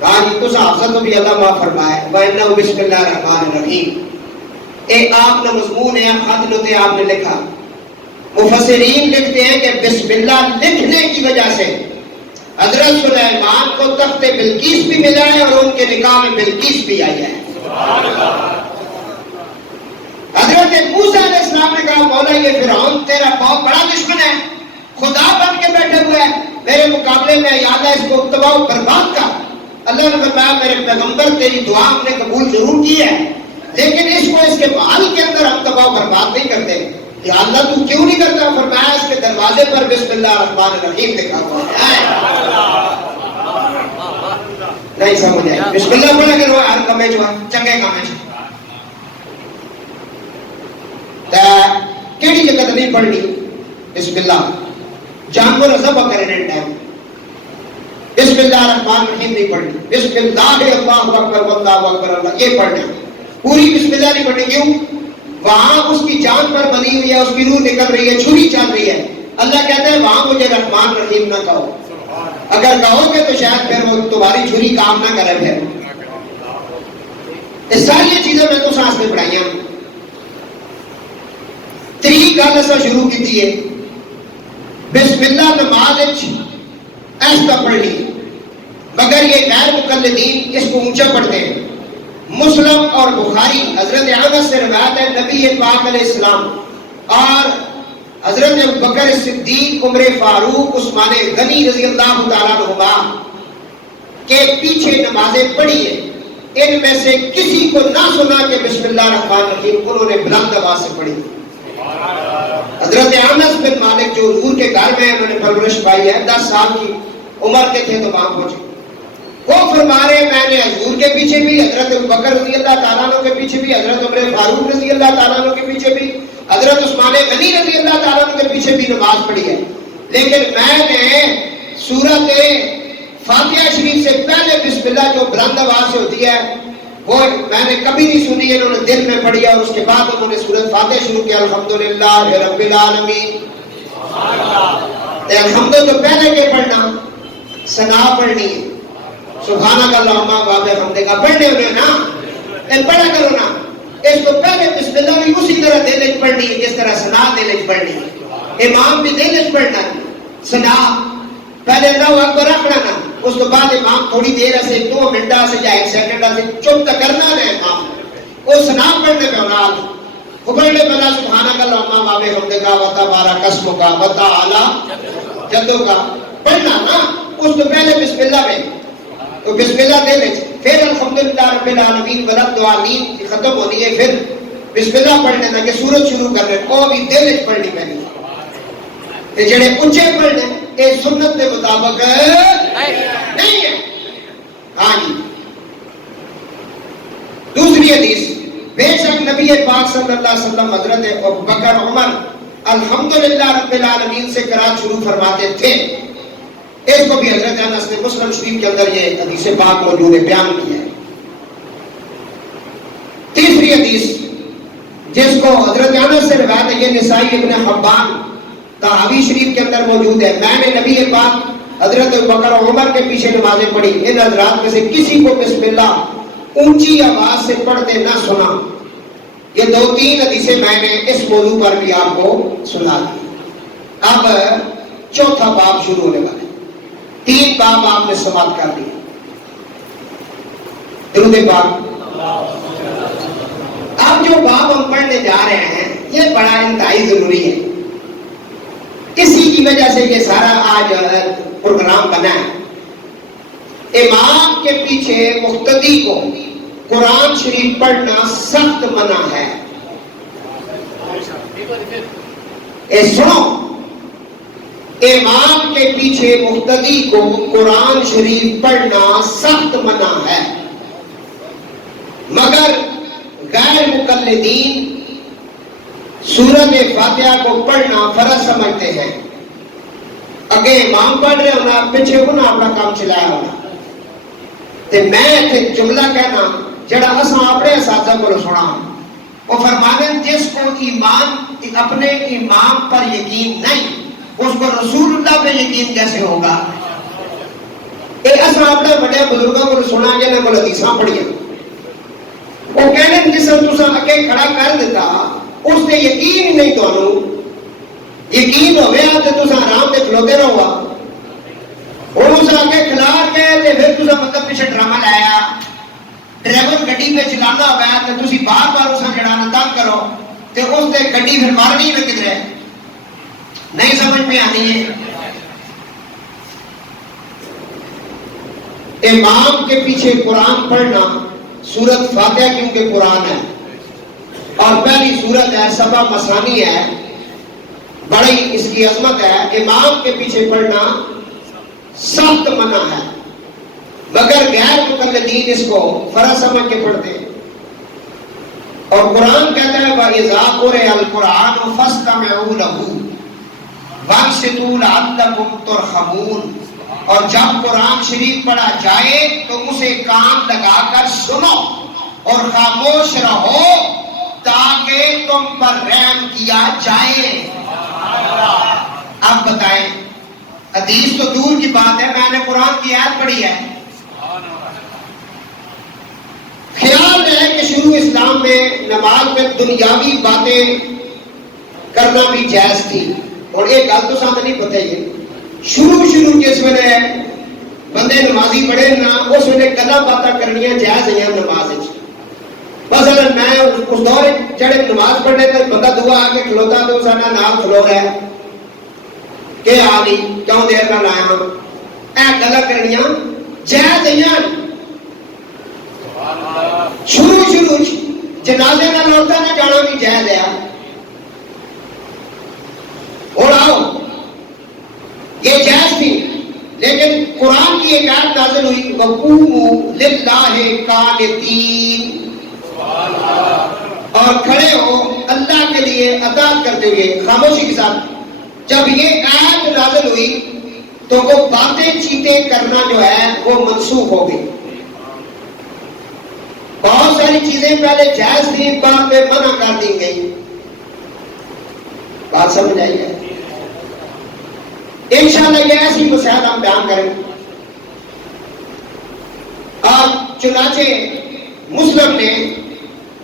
کہا اس حافظت کو بھی اللہ معاف فرمائے. وَإِنَّهُ بسم اللہ الرحمن الرحیم. ایک آپ نے مضمون ہے خط لتے آپ نے لکھا. مفسرین لکھتے ہیں کہ بسم اللہ لکھنے کی وجہ سے حضرت سلیمان کو تخت بلقیس بھی ملا ہے اور ان کے نکاح میں بلقیس بھی آئی ہے. حضرت موسیٰ علیہ السلام نے کہا مولا یہ فرعون تیرا بہت بڑا دشمن ہے خدا بن کے بیٹھے ہوئے ہے میرے مقابلے میں یاد ہے اس کو تباہ و برباد کر. اللہ نے فرمایا میرے پیغمبر تیری دعا ہم نے قبول ضرور کی ہے لیکن اس کو اس کے محل کے اندر ہم تباہ و برباد نہیں کرتے. یا اللہ تو کیوں نہیں کرتا؟ فرمایا اس کے دروازے پر بسم اللہ الرحمن الرحیم لکھا ہوا ہے. نہیں سمجھ آئے. بسم اللہ پڑھا کرو ہر کمے جو چنگے کامے جو کیڑی جگہ نہیں پڑھنی بسم اللہ. جانور ذبح کرنے ٹائم بسم اللہ الرحمن الرحیم نہیں پڑھنی. بسم اللہ اللہ اکبر واللہ اکبر اللہ یہ پڑھنا. پوری بسم اللہ نہیں پڑھنی. کیوں؟ وہاں اس کی جان پر بنی ہوئی ہے اس کی روح نکل رہی ہے چھری چل رہی ہے. اللہ کہتا ہے وہاں مجھے رحمان رحیم نہ کہو. اگر کہو گے تو شاید پھر وہ تمہاری چھری کام نہ کرے. پھر یہ ساری چیزیں میں تو سانس میں پڑھائی ہوں. 3 گل ایسا شروع کی ہے بسم اللہ نماز ایسا پڑھنی. مگر یہ غیر مقلدین اس کو اونچا پڑھتے ہیں. مسلم اور بخاری حضرت انس سے روایت ہے نبی پاک علیہ السلام اور حضرت ابوبکر صدیق، عمر فاروق، عثمان غنی رضی اللہ تعالیٰ عنہما کے پیچھے نمازیں پڑھی ہیں. ان میں سے کسی کو نہ سنا کہ بسم اللہ الرحمن الرحیم انہوں نے بلند آواز سے پڑھی. حضرت انس بن مالک جو حضور کے گھر میں انہوں نے پرورش پائی ہے، 10 سال کی عمر کے تھے تو وہاں پہنچے. وہ فرما رہے میں نے حضور کے پیچھے بھی، حضرت ابوبکر رضی اللہ تعالیٰ عنہ کے پیچھے بھی، حضرت عمر فاروق رضی اللہ تعالیٰ عنہ کے پیچھے بھی، حضرت عثمان غنی رضی اللہ تعالیٰ عنہ کے پیچھے بھی نماز پڑھی ہے. لیکن میں نے سورت فاتحہ شریف سے پہلے بسم اللہ جو بلند آواز سے ہوتی ہے وہ میں نے کبھی نہیں سنی. انہوں نے دل میں پڑھی اور اس کے بعد انہوں نے سورت فاتحہ شروع کیا الحمدللہ رب العالمین. الحمد تو پہلے کے پڑھنا، ثنا پڑھنی ہے، سبحانک اللہم و بحمدک پڑھنے ہونے نا، پڑھا کرو نا. اس کو پہلے بسم اللہ بھی اسی طرح دل وچ پڑھنی ہے جس طرح ثنا دل وچ پڑھنی ہے. امام بھی دل وچ پڑھنا ہے، ثنا پہلے اللہ اکبر رکھنا نا، اس کے بعد امام تھوڑی دیر سے 2 منٹ سے یا 1 سیکنڈ سے چپ تک کرنا ہے امام وہ ثنا پڑھنے پہ اولاد وہ پڑھنے پہ سبحانک اللہم و بحمدک و تبارک اسمک و تعالی جدوں کا پڑھنا نا. اس تو پہلے بسم اللہ میں تو بسم اللہ دے لیں، پھر الحمدللہ رب العالمین ولد دعالین ختم ہونی ہے، پھر بسم اللہ پڑھنے نا کہ سورت شروع کرنے وہ بھی دل وچ پڑھنی پہنی. تے جڑے اونچے پڑھنے اے سنت کے مطابق نہیں ہے. ہاں جی. دوسری حدیث، بے شک نبی پاک صلی اللہ علیہ وسلم حضرت ابوبکر عمر الحمدللہ رب العالمین سے قرات شروع فرماتے تھے. اس کو بھی حضرت انس نے مسلم شریف کے اندر یہ حدیث پاک موجود ہے بیان کیا ہے. تیسری حدیث جس کو حضرت انس سے روایت ہے یہ نسائی ابن حبان تحاوی شریف کے اندر موجود ہے. میں نے نبی پاک حضرت ابوبکر اور عمر کے پیچھے نمازیں پڑھی، ان حضرات میں سے کسی کو بسم اللہ اونچی آواز سے پڑھتے نہ سنا. یہ 2-3 حدیثیں میں نے اس موضوع پر بھی آپ کو سنا دی. اب چوتھا باب شروع ہونے والا ہے. 3 باب آپ نے سماعت کر دیا. درود پاک. اب جو باب ہم پڑھنے جا رہے ہیں یہ بڑا انتہائی ضروری ہے. اسی کی وجہ سے یہ سارا آج پروگرام بنا ہے. امام کے پیچھے مقتدی کو قرآن شریف پڑھنا سخت منع ہے. اے سنو، امام کے پیچھے مقتدی کو قرآن شریف پڑھنا سخت منع ہے، مگر غیر مقلدین سورت فاتحہ کو پڑھنا فرض سمجھتے ہیں. اگے امام پڑھ رہے ہونا، پیچھے ہونا اپنا کام چلایا ہونا. تے میں اتنے جملہ کہنا جڑا اساں اپنے اساتذہ کو سنا، وہ فرمانے جس کو ایمان اپنے امام پر یقین نہیں اس کو رسول اللہ پہ یقین کیسے ہوگا. یہ اساں اپنے بڑے بزرگوں کو سنا کے نہ حدیثاں پڑھیاں، وہ کہنے جس نے تساں اگے کھڑا کر دیتا اس نے یقین ہی نہیں. تو یقین ہوئے تو تساں آرام سے کھلوتے رہو گا. ہوں اس اگے کھلا کے پھر تساں مطلب پیچھے ڈرامہ لایا، ڈرائیور گڈی پہ چلانا ہوا تو تسی بار بار اساں جڑانا تنگ کرو تے اس تے گڈی پھر مارنی ہی نہ کدھر نہیں سمجھ میں آنی ہے. امام کے پیچھے قرآن پڑھنا، سورت فاتحہ کیونکہ قرآن ہے اور پہلی سورت ہے، 7 مثانی ہے، بڑی اس کی عظمت ہے. امام کے پیچھے پڑھنا سخت منع ہے، مگر غیر مقلدین اس کو فرض سمجھ کے پڑھتے ہیں. اور قرآن کہتا ہے وَإِذَا قُرِئَ الْقُرْآنُ فَاسْتَمِعُوا لَهُ وَانصِتُوا لَعَلَّكُمْ تُرْحَمُونَ. اور جب قرآن شریف پڑھا جائے تو اسے کان لگا کر سنو اور خاموش رہو تاکہ تم پر رحم کیا جائے. اب بتائیں، حدیث تو دور کی بات ہے، میں نے قرآن کی آیت پڑھی ہے. خیال ہے کہ شروع اسلام میں نماز میں دنیاوی باتیں کرنا بھی جائز تھی. اور ایک گل تو ساتھ نہیں پتہ، یہ شروع جس میں بندے نمازی پڑھے نہ اس ویلے گلاں باتاں کرنیاں جائز ہیں نماز وچ. مثلا میں اس دور جڑے نماز پڑھنے تے بندہ دعا آ کے کھلوتا تو سانا نام کھلو رہا ہے کہ آ گئی کیوں دیر نہ لایا ہوں اے گلاں کرنیاں جائز ہیں. شروع جنازے نال عورتاں نے جانا بھی جائز ہے. اور آؤ یہ جائز تھی لیکن قرآن کی ایک آیت نازل ہوئی وقوموا للہ قانتین اور کھڑے ہو اللہ کے لیے اطاعت کرتے ہوئے خاموشی کے ساتھ. جب یہ آیت نازل ہوئی تو وہ باتیں چیتیں کرنا جو ہے وہ منسوخ ہو گئی. بہت ساری چیزیں پہلے جائز تھی بعد میں منع کر دی گئی. بات سمجھ آئی ہے؟ انشاءاللہ یہ ایسی مسائل ہم بیان کریں گے. آج چنانچہ مسلم نے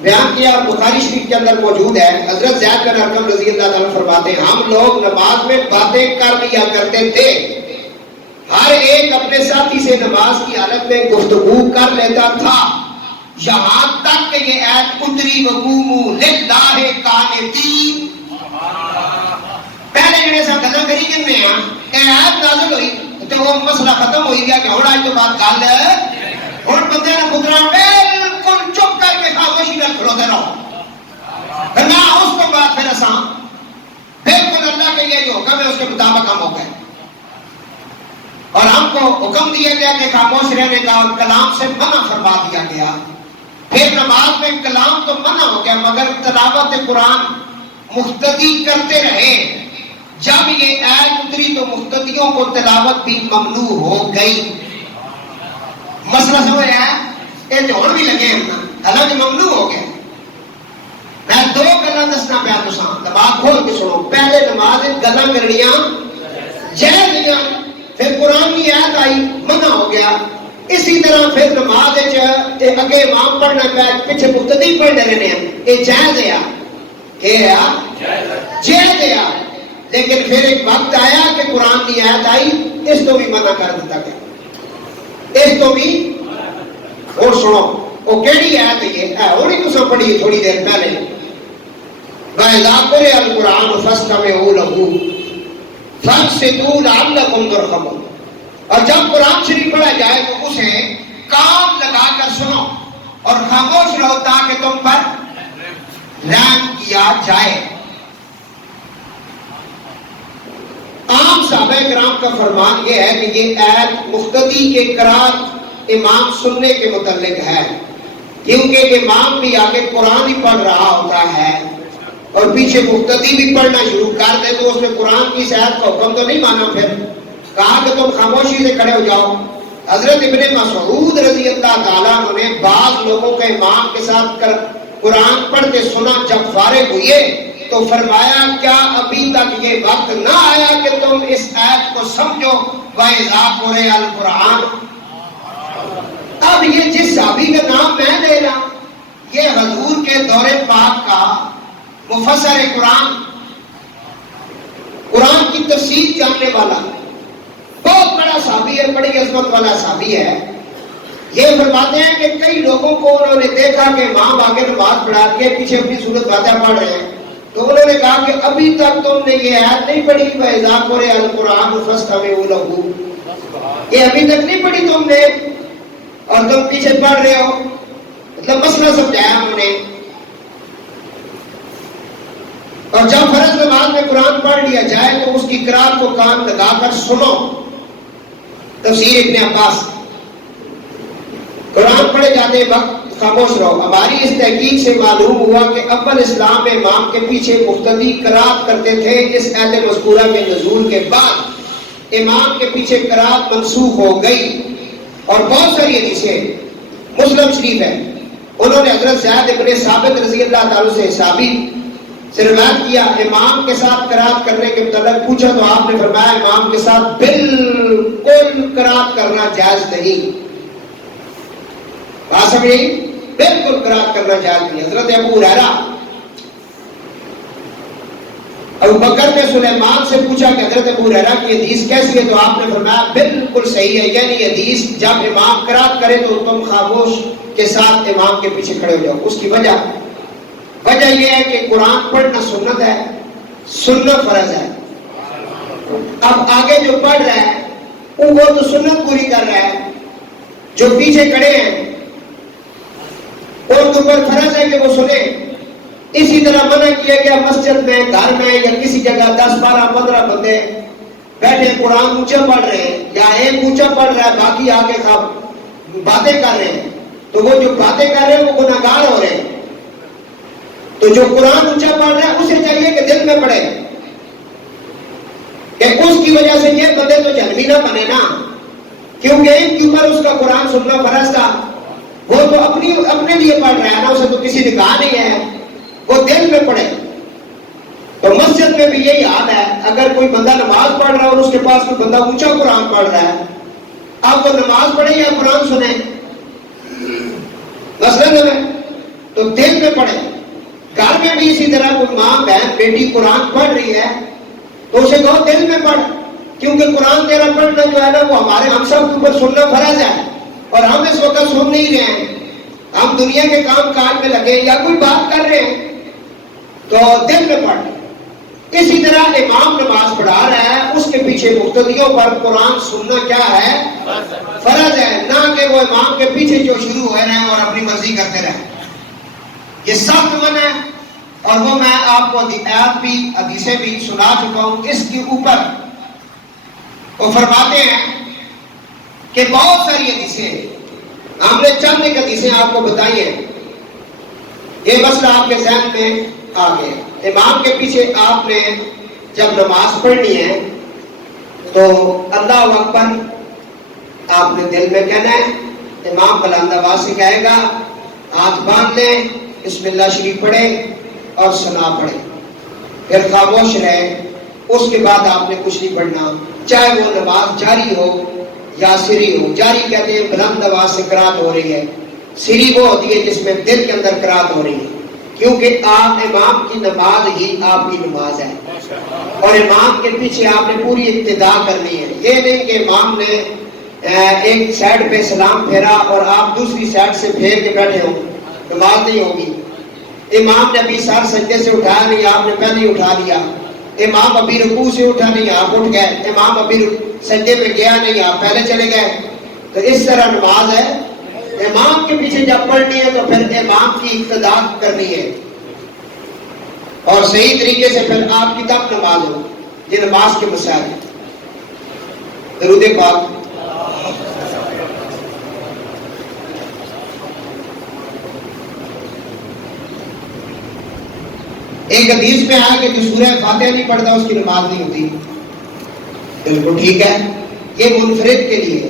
بیان کیا بخاری شریف کے اندر موجود ہے. حضرت زید بن ارقم رضی اللہ تعالیٰ فرماتے ہیں ہم لوگ نماز میں باتیں کر لیا کرتے تھے. ہر ایک اپنے ساتھی سے نماز کی حالت میں گفتگو کر لیتا تھا یہاں تک کہ یہ آیت اتری وقوموا للہ قانتین. پہلے جڑے سا گلاں کری جننے ہیں اے آیت نازل ہوئی تو وہ مسئلہ ختم ہوئی گیا کہ ہن آج تو بات گل ہن بندے نے پترا بالکل چپ کر کے خاموشی نال کھڑوتے رہو. نہ اس کے بعد پھر اساں بالکل اللہ کے یہ جو حکم ہے اس کے مطابق ہم ہو گئے اور ہم کو حکم دیا گیا کہ خاموش رہنے کا اور کلام سے منع فرما دیا گیا. پھر نماز میں کلام تو منع ہو گیا مگر تلاوت قرآن مقتدی کرتے رہے. جب یہ آیت اتری تو مقتدیوں کو تلاوت بھی ممنوع ہو گئی. مسئلہ سمجھ آیا؟ یہ تو اور بھی لگے ہیں حالانکہ ممنوع ہو گئے. میں دو گلاں دسنا پیا تساں دماغ کھول کے سنو. پہلے نماز گلاں کرنیاں جائز ہیں پھر قرآن کی آیت آئی منع ہو گیا. اسی طرح پھر نماز اگے امام پڑھنا پیا پیچھے مقتدی پڑھنے رہنے ہیں یہ جائز ہے کہ جائز ہے. لیکن پھر ایک وقت آیا کہ قرآن کی آیت آئی اس تو بھی منع کر دیتا گیا. اس تو بھی اور سنو وہ کیڑی آیت ہے یہ اور ہی تو پڑھی تھوڑی دیر پہلے وَإِذَا قُرِئَ الْقُرْآنُ فَاسْتَمِعُوا لَهُ فَانصِتُوا لَعَلَّكُمْ تُرْحَمُونَ. اور جب قرآن شریف پڑھا جائے تو اسے کان لگا کر سنو اور خاموش رہو تاکہ تم پر رحم کیا جائے. عام صحابہ کرام کا فرمان یہ ہے کہ یہ آیت مقتدی کے قرات امام سننے کے متعلق ہے کیونکہ امام بھی آگے قرآن ہی پڑھ رہا ہوتا ہے اور پیچھے مقتدی بھی پڑھنا شروع کر دے تو اس نے قرآن کی آیت کا حکم تو نہیں مانا. پھر کہا کہ تم خاموشی سے کھڑے ہو جاؤ. حضرت ابن مسعود رضی اللہ تعالیٰ عنہ نے بعض لوگوں کا امام کے ساتھ قرآن پڑھتے سنا. جب فارغ ہوئے تو فرمایا کیا ابھی تک یہ وقت نہ آیا کہ تم اس آیت کو سمجھو وَإِذَا قُرِئَ الْقُرْآنُ. اب یہ جس صحابی کا نام میں لے رہا یہ حضور کے دور پاک کا مفسر قرآن کی تفسیر جاننے والا بہت بڑا صحابی ہے بڑی عظمت والا صحابی ہے. یہ فرماتے ہیں کہ کئی لوگوں کو انہوں نے دیکھا کہ امام آگے نماز پڑھا کے پیچھے اپنی سورۃ فاتحہ پڑھ رہے ہیں تو انہوں نے کہا کہ ابھی تک تم نے یہ آیت نہیں پڑھی وَإِذَا قُرِئَ الْقُرْآنُ فَاسْتَمِعُوا لَهُ. یہ ابھی تک نہیں پڑھی تم نے اور تم پیچھے پڑھ رہے ہو. مطلب مسئلہ سمجھایا انہوں نے. اور جب فرض نماز میں قرآن پڑھ لیا جائے تو اس کی قرات کو کان لگا کر سنو. تفسیر ابن عباس قرآن پڑھے جاتے وقت خاموش رہو. ہماری اس تحقیق سے معلوم ہوا کہ اول اسلام میں امام کے پیچھے مقتدی قرات کرتے تھے. اس آیت مذکورہ کے نزول کے بعد امام کے پیچھے قرات منسوخ ہو گئی اور بہت ساری حدیثیں مسلم شریف ہے. انہوں نے حضرت زید ابن ثابت رضی اللہ تعالیٰ سے صحابی سے روایت کیا امام کے ساتھ قرات کرنے کے متعلق پوچھا تو آپ نے فرمایا امام کے ساتھ بالکل قرات کرنا جائز نہیں. بات سمجھیں بالکل قرات کرنا جائز نہیں. حضرت ابو ہریرہ ابو بکر نے سلیمان سے پوچھا کہ حضرت ابو ہریرہ کی حدیث کیسی ہے؟ تو آپ نے فرمایا بالکل صحیح ہے، یعنی حدیث جب امام قرات کرے تو تم خاموش کے ساتھ امام کے پیچھے کھڑے ہو جاؤ۔ اس کی وجہ یہ ہے کہ قرآن پڑھنا سنت ہے، سننا فرض ہے۔ اب آگے جو پڑھ رہا ہے وہ تو سنت پوری کر رہا ہے، جو پیچھے کھڑے ہیں ان کے اوپر فرض ہے کہ وہ سنیں۔ اسی طرح منع کیا گیا مسجد میں، گھر میں یا کسی جگہ 10 12 15 بندے بیٹھے قرآن اونچا پڑھ رہے ہیں یا ایک اونچا پڑھ رہا ہے باقی آگے باتیں کر رہے ہیں، تو وہ جو باتیں کر رہے ہیں وہ گناہگار ہو رہے ہیں۔ تو جو قرآن اونچا پڑھ رہا ہے اسے چاہیے کہ دل میں پڑھے، کہ اس کی وجہ سے یہ بندے تو جہنمی نہ بنے نا، کیونکہ ان کے اوپر اس کا قرآن سننا فرض تھا۔ وہ تو اپنے لیے پڑھ رہا ہے نا، اسے تو کسی نے کہا نہیں ہے، وہ دل میں پڑھے۔ تو مسجد میں بھی یہی حال ہے، اگر کوئی بندہ نماز پڑھ رہا ہے اور اس کے پاس کوئی بندہ اونچا قرآن پڑھ رہا ہے، اب وہ نماز پڑھے یا قرآن سنے؟ مسئلہ ہے تو دل میں پڑھے۔ گھر میں بھی اسی طرح کوئی ماں بہن بیٹی قرآن پڑھ رہی ہے تو اسے کہو دل میں پڑھ، کیونکہ قرآن تیرا پڑھنا جو ہے نا وہ ہم سب کے اوپر سننا فرض ہے، اور ہم اس وقت سن نہیں رہے ہیں، ہم دنیا کے کام کاج میں لگے یا کوئی بات کر رہے ہیں، تو دل میں پڑھ۔ اسی طرح امام نماز پڑھا رہا ہے، اس کے پیچھے مقتدیوں پر قرآن سننا کیا ہے؟ فرض ہے، نہ کہ وہ امام کے پیچھے جو شروع ہو رہے ہیں اور اپنی مرضی کرتے رہے۔ یہ سخت منع ہے، اور وہ میں آپ کو آیات بھی حدیثیں بھی سنا چکا ہوں۔ اس کے اوپر وہ فرماتے ہیں کہ بہت ساری حدیثیں، ہم نے چند ایک حدیثیں آپ کو بتائی ہیں، یہ مسئلہ آپ کے ذہن میں آ گیا۔ امام کے پیچھے آپ نے جب نماز پڑھنی ہے تو اللہ اکبر آپ نے دل میں کہنا ہے، امام بلند آواز سے کہے گا، ہاتھ باندھ لیں، بسم اللہ شریف پڑھے اور ثنا پڑھے، پھر خاموش رہے۔ اس کے بعد آپ نے کچھ نہیں پڑھنا، چاہے وہ نماز جاری ہو یا سری ہو۔ جاری کہتے ہیں بلند آواز سے قرات ہو رہی ہے، سری وہ ہوتی ہے جس میں دل کے اندر قرات ہو رہی ہے، کیونکہ آپ امام کی نماز ہی آپ کی نماز ہے، اور امام کے پیچھے آپ نے پوری اقتدا کرنی ہے۔ یہ نہیں کہ امام نے ایک سائڈ پہ سلام پھیرا اور آپ دوسری سائڈ سے پھیر کے بیٹھے ہو، نماز نہیں ہوگی۔ امام نے ابھی سر سجدے سے اٹھایا نہیں، آپ نے پہلے ہی اٹھا لیا۔ امام ابھی رکوع سے اٹھا نہیں، آپ اٹھ گئے۔ امام ابھی سجدے پہ گیا نہیں، آپ پہلے چلے گئے۔ تو اس طرح نماز ہے، امام کے پیچھے جب پڑھنی ہے تو پھر امام کی اقتدا کرنی ہے، اور صحیح طریقے سے پھر آپ کی تب نماز ہو۔ یہ نماز کے مسائل ہیں۔ درود پاک۔ ایک حدیث میں آیا کہ جو سورہ فاتحہ نہیں پڑھتا اس کی نماز نہیں ہوتی۔ بالکل ٹھیک ہے، یہ منفرد کے لیے،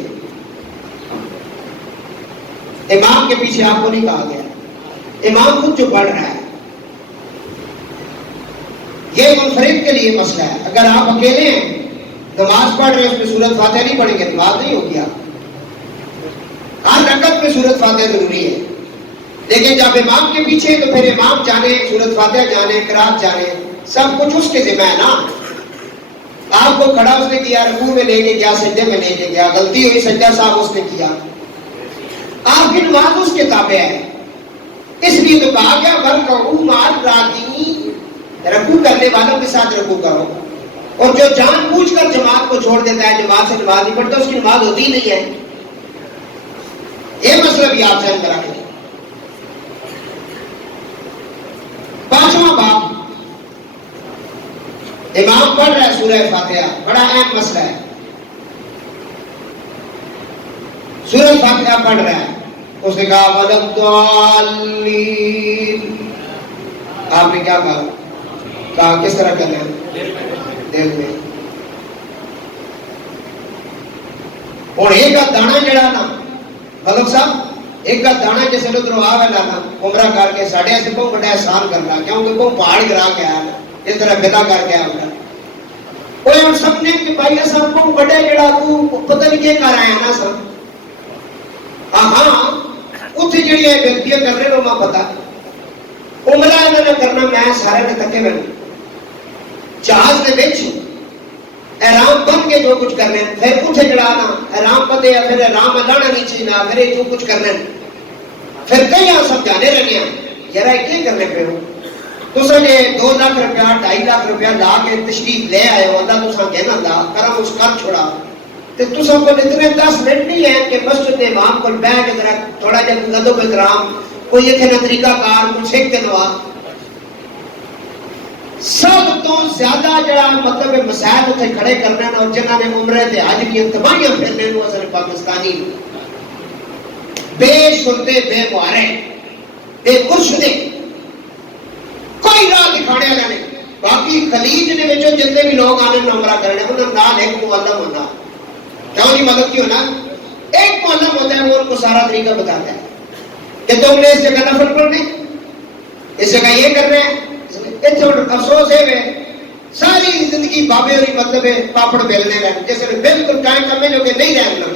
امام کے پیچھے آپ کو نہیں کہا گیا، امام خود جو پڑھ رہا ہے، یہ منفرد کے لیے مسئلہ ہے۔ اگر آپ اکیلے ہیں نماز پڑھ رہے ہیں، اس میں سورۃ فاتحہ نہیں پڑھیں گے، نماز نہیں ہوگی۔ آپ ہر رکعت میں سورۃ فاتحہ ضروری ہے، لیکن جب امام کے پیچھے تو پھر امام جانے، سورۃ فاتحہ جانے، قرات جانے، سب کچھ اس کے ذمہ ہے نا۔ آپ کو کھڑا اس نے کیا، رکوع میں لے کے گیا، سجدے میں لے کے گیا، غلطی ہوئی سجدہ صاحب اس نے کیا، آپ کی نماز اس کے تابع ہے۔ اس لیے تو کہا گیا وَرْكَعُوا مَعَ الرَّاكِعِينَ، رکوع کرنے والوں کے ساتھ رکوع کرو۔ اور جو جان بوجھ کر جماعت کو چھوڑ دیتا ہے، جماعت سے نماز نہیں پڑھتا، اس کی نماز ہوتی ہی نہیں ہے۔ یہ مسئلہ بھی آپ ذہن میں رکھیں۔ پانچواں باب، امام پڑھ رہا ہے سورہ فاتحہ، بڑا اہم مسئلہ ہے۔ سورہ فاتحہ پڑھ رہا ہے، اس نے کہا وَلَضَّالِّينَ، آپ نے کیا کہا کس طرح کہنا ہے؟ دل میں۔ اور ایک دانا جڑا نا ملک صاحب، ایک دانا جیسے ادھر آوے لانا عمرہ کر کے ساڑھے سے کو بڑا احسان کرنا، کیونکہ کو پہاڑ گرا کے آیا اس طرح گدا کر کے آیا کوئی اور سب نے کہ بھائی سب کو بڑے جڑا کو پتہ نہیں کیا کر آیا نا سب۔ ہاں اتنے جڑی غلطیاں کر رہے ہو ماں پتا عمرہ انہوں نے کرنا، میں سارے نے تکے میں جہاز کے بچ احرام بن کے جو کچھ کرنے پھر اٹھے جڑانا احرام بندے پھر احرام لانا نہیں چاہیے پھر جو کچھ کرنے پھر کئی سمجھانے رہنے یار یہ کرنے پہ ہو تو نے 2 لاکھ روپیہ 2.5 لاکھ روپیہ لا کے تشریف لے آئے ہو اللہ تو کہنا تھا کرم اس کر چھوڑا تو تم کو اتنے 10 منٹ نہیں ہے کہ مسجد امام کو بہ کے ذرا تھوڑا جا ادب احترام کوئی اتنے طریقہ کار کچھ ایک دن ہوا سب تو زیادہ جڑا مطلب مسائل اتنے کھڑے کرنے اور جنہوں نے عمرے تے حج کی تباہیاں پھیرنے کو اصل پاکستانی بے شرطے بے معارے بے مرشدے کوئی راہ دکھانے والا نہیں باقی خلیج نے وچوں جتنے بھی لوگ آنے عمرہ کرنے انہوں نال ایک معلم ہونا کیوں نہیں مطلب کیوں نا ایک معلم ہوتا ہے وہ ان کو سارا طریقہ بتاتا ہے کہ تم نے اس جگہ نفل پڑھنے اس جگہ یہ کرنا ہے افسوس ہے ساری زندگی بابے اور مطلب پاپڑ بیلنے رہے جیسے بالکل ٹائم کمے جو کہ نہیں رہنا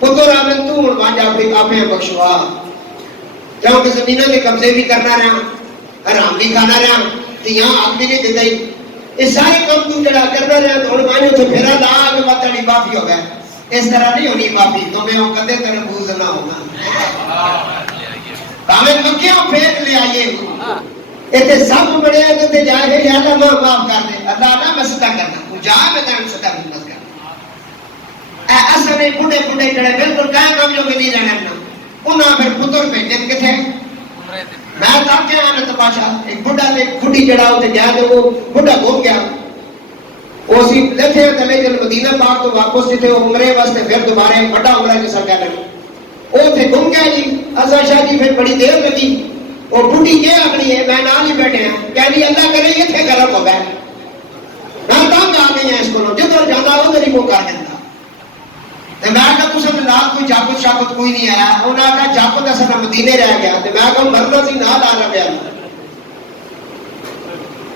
پتر آمن تو ہوں وہاں جا پھر آپ بخشوا جاؤ کہ زمینوں کے قبضے بھی کرنا رہا حرام بھی کھانا رہا تو یہاں آپ بھی نہیں دیتا ہی یہ سارے کام تو جڑا کرنا رہا تو ہوں مانو تو پھر دا کہ بات نہیں معافی ہو گیا اس طرح نہیں ہونی معافی تو میں وہ کدے تیرے بوز نہ ہوگا کامن مکیوں پھینک لے آئیے اتنے سب بڑے اتنے جا کے یا اللہ ماں معاف کر دے اللہ نہ میں صدا کرنا تو جا میں تین صدا خدمت کرنا اصل میں بڑھے بڑھے جڑے بالکل قائم کام جو کہ نہیں رہنا انہاں پھر پتر بھیجن کتنے میں تاک کیا آنا تماشا ایک بڑھا تے بڑھی جڑا ہوتے جا دے وہ بڑھا گھوم گیا وہ اسی لتھے تلے جل مدینہ پاک تو واپس تھے وہ عمرے واسطے پھر دوبارہ بڑا عمرہ جیسا کہہ رہے وہ تھے گھوم گیا جی ازا شاہ جی پھر بڑی دیر لگی وہ بڑھی کیا اپنی ہے میں نال ہی بیٹھے ہیں کہنی اللہ کرے یہ تھے گرم ہو گئے میں تنگ آ گئی ہیں اس کو جدھر جانا ادھر ہی وہ کر دیتا تو میں کہا تسا نے نال کوئی جاکت شاکت کوئی نہیں آیا انہوں نے کہا جاکت اصل مدینے رہ گیا تو میں کہا مرنا سی نال آ رہا گیا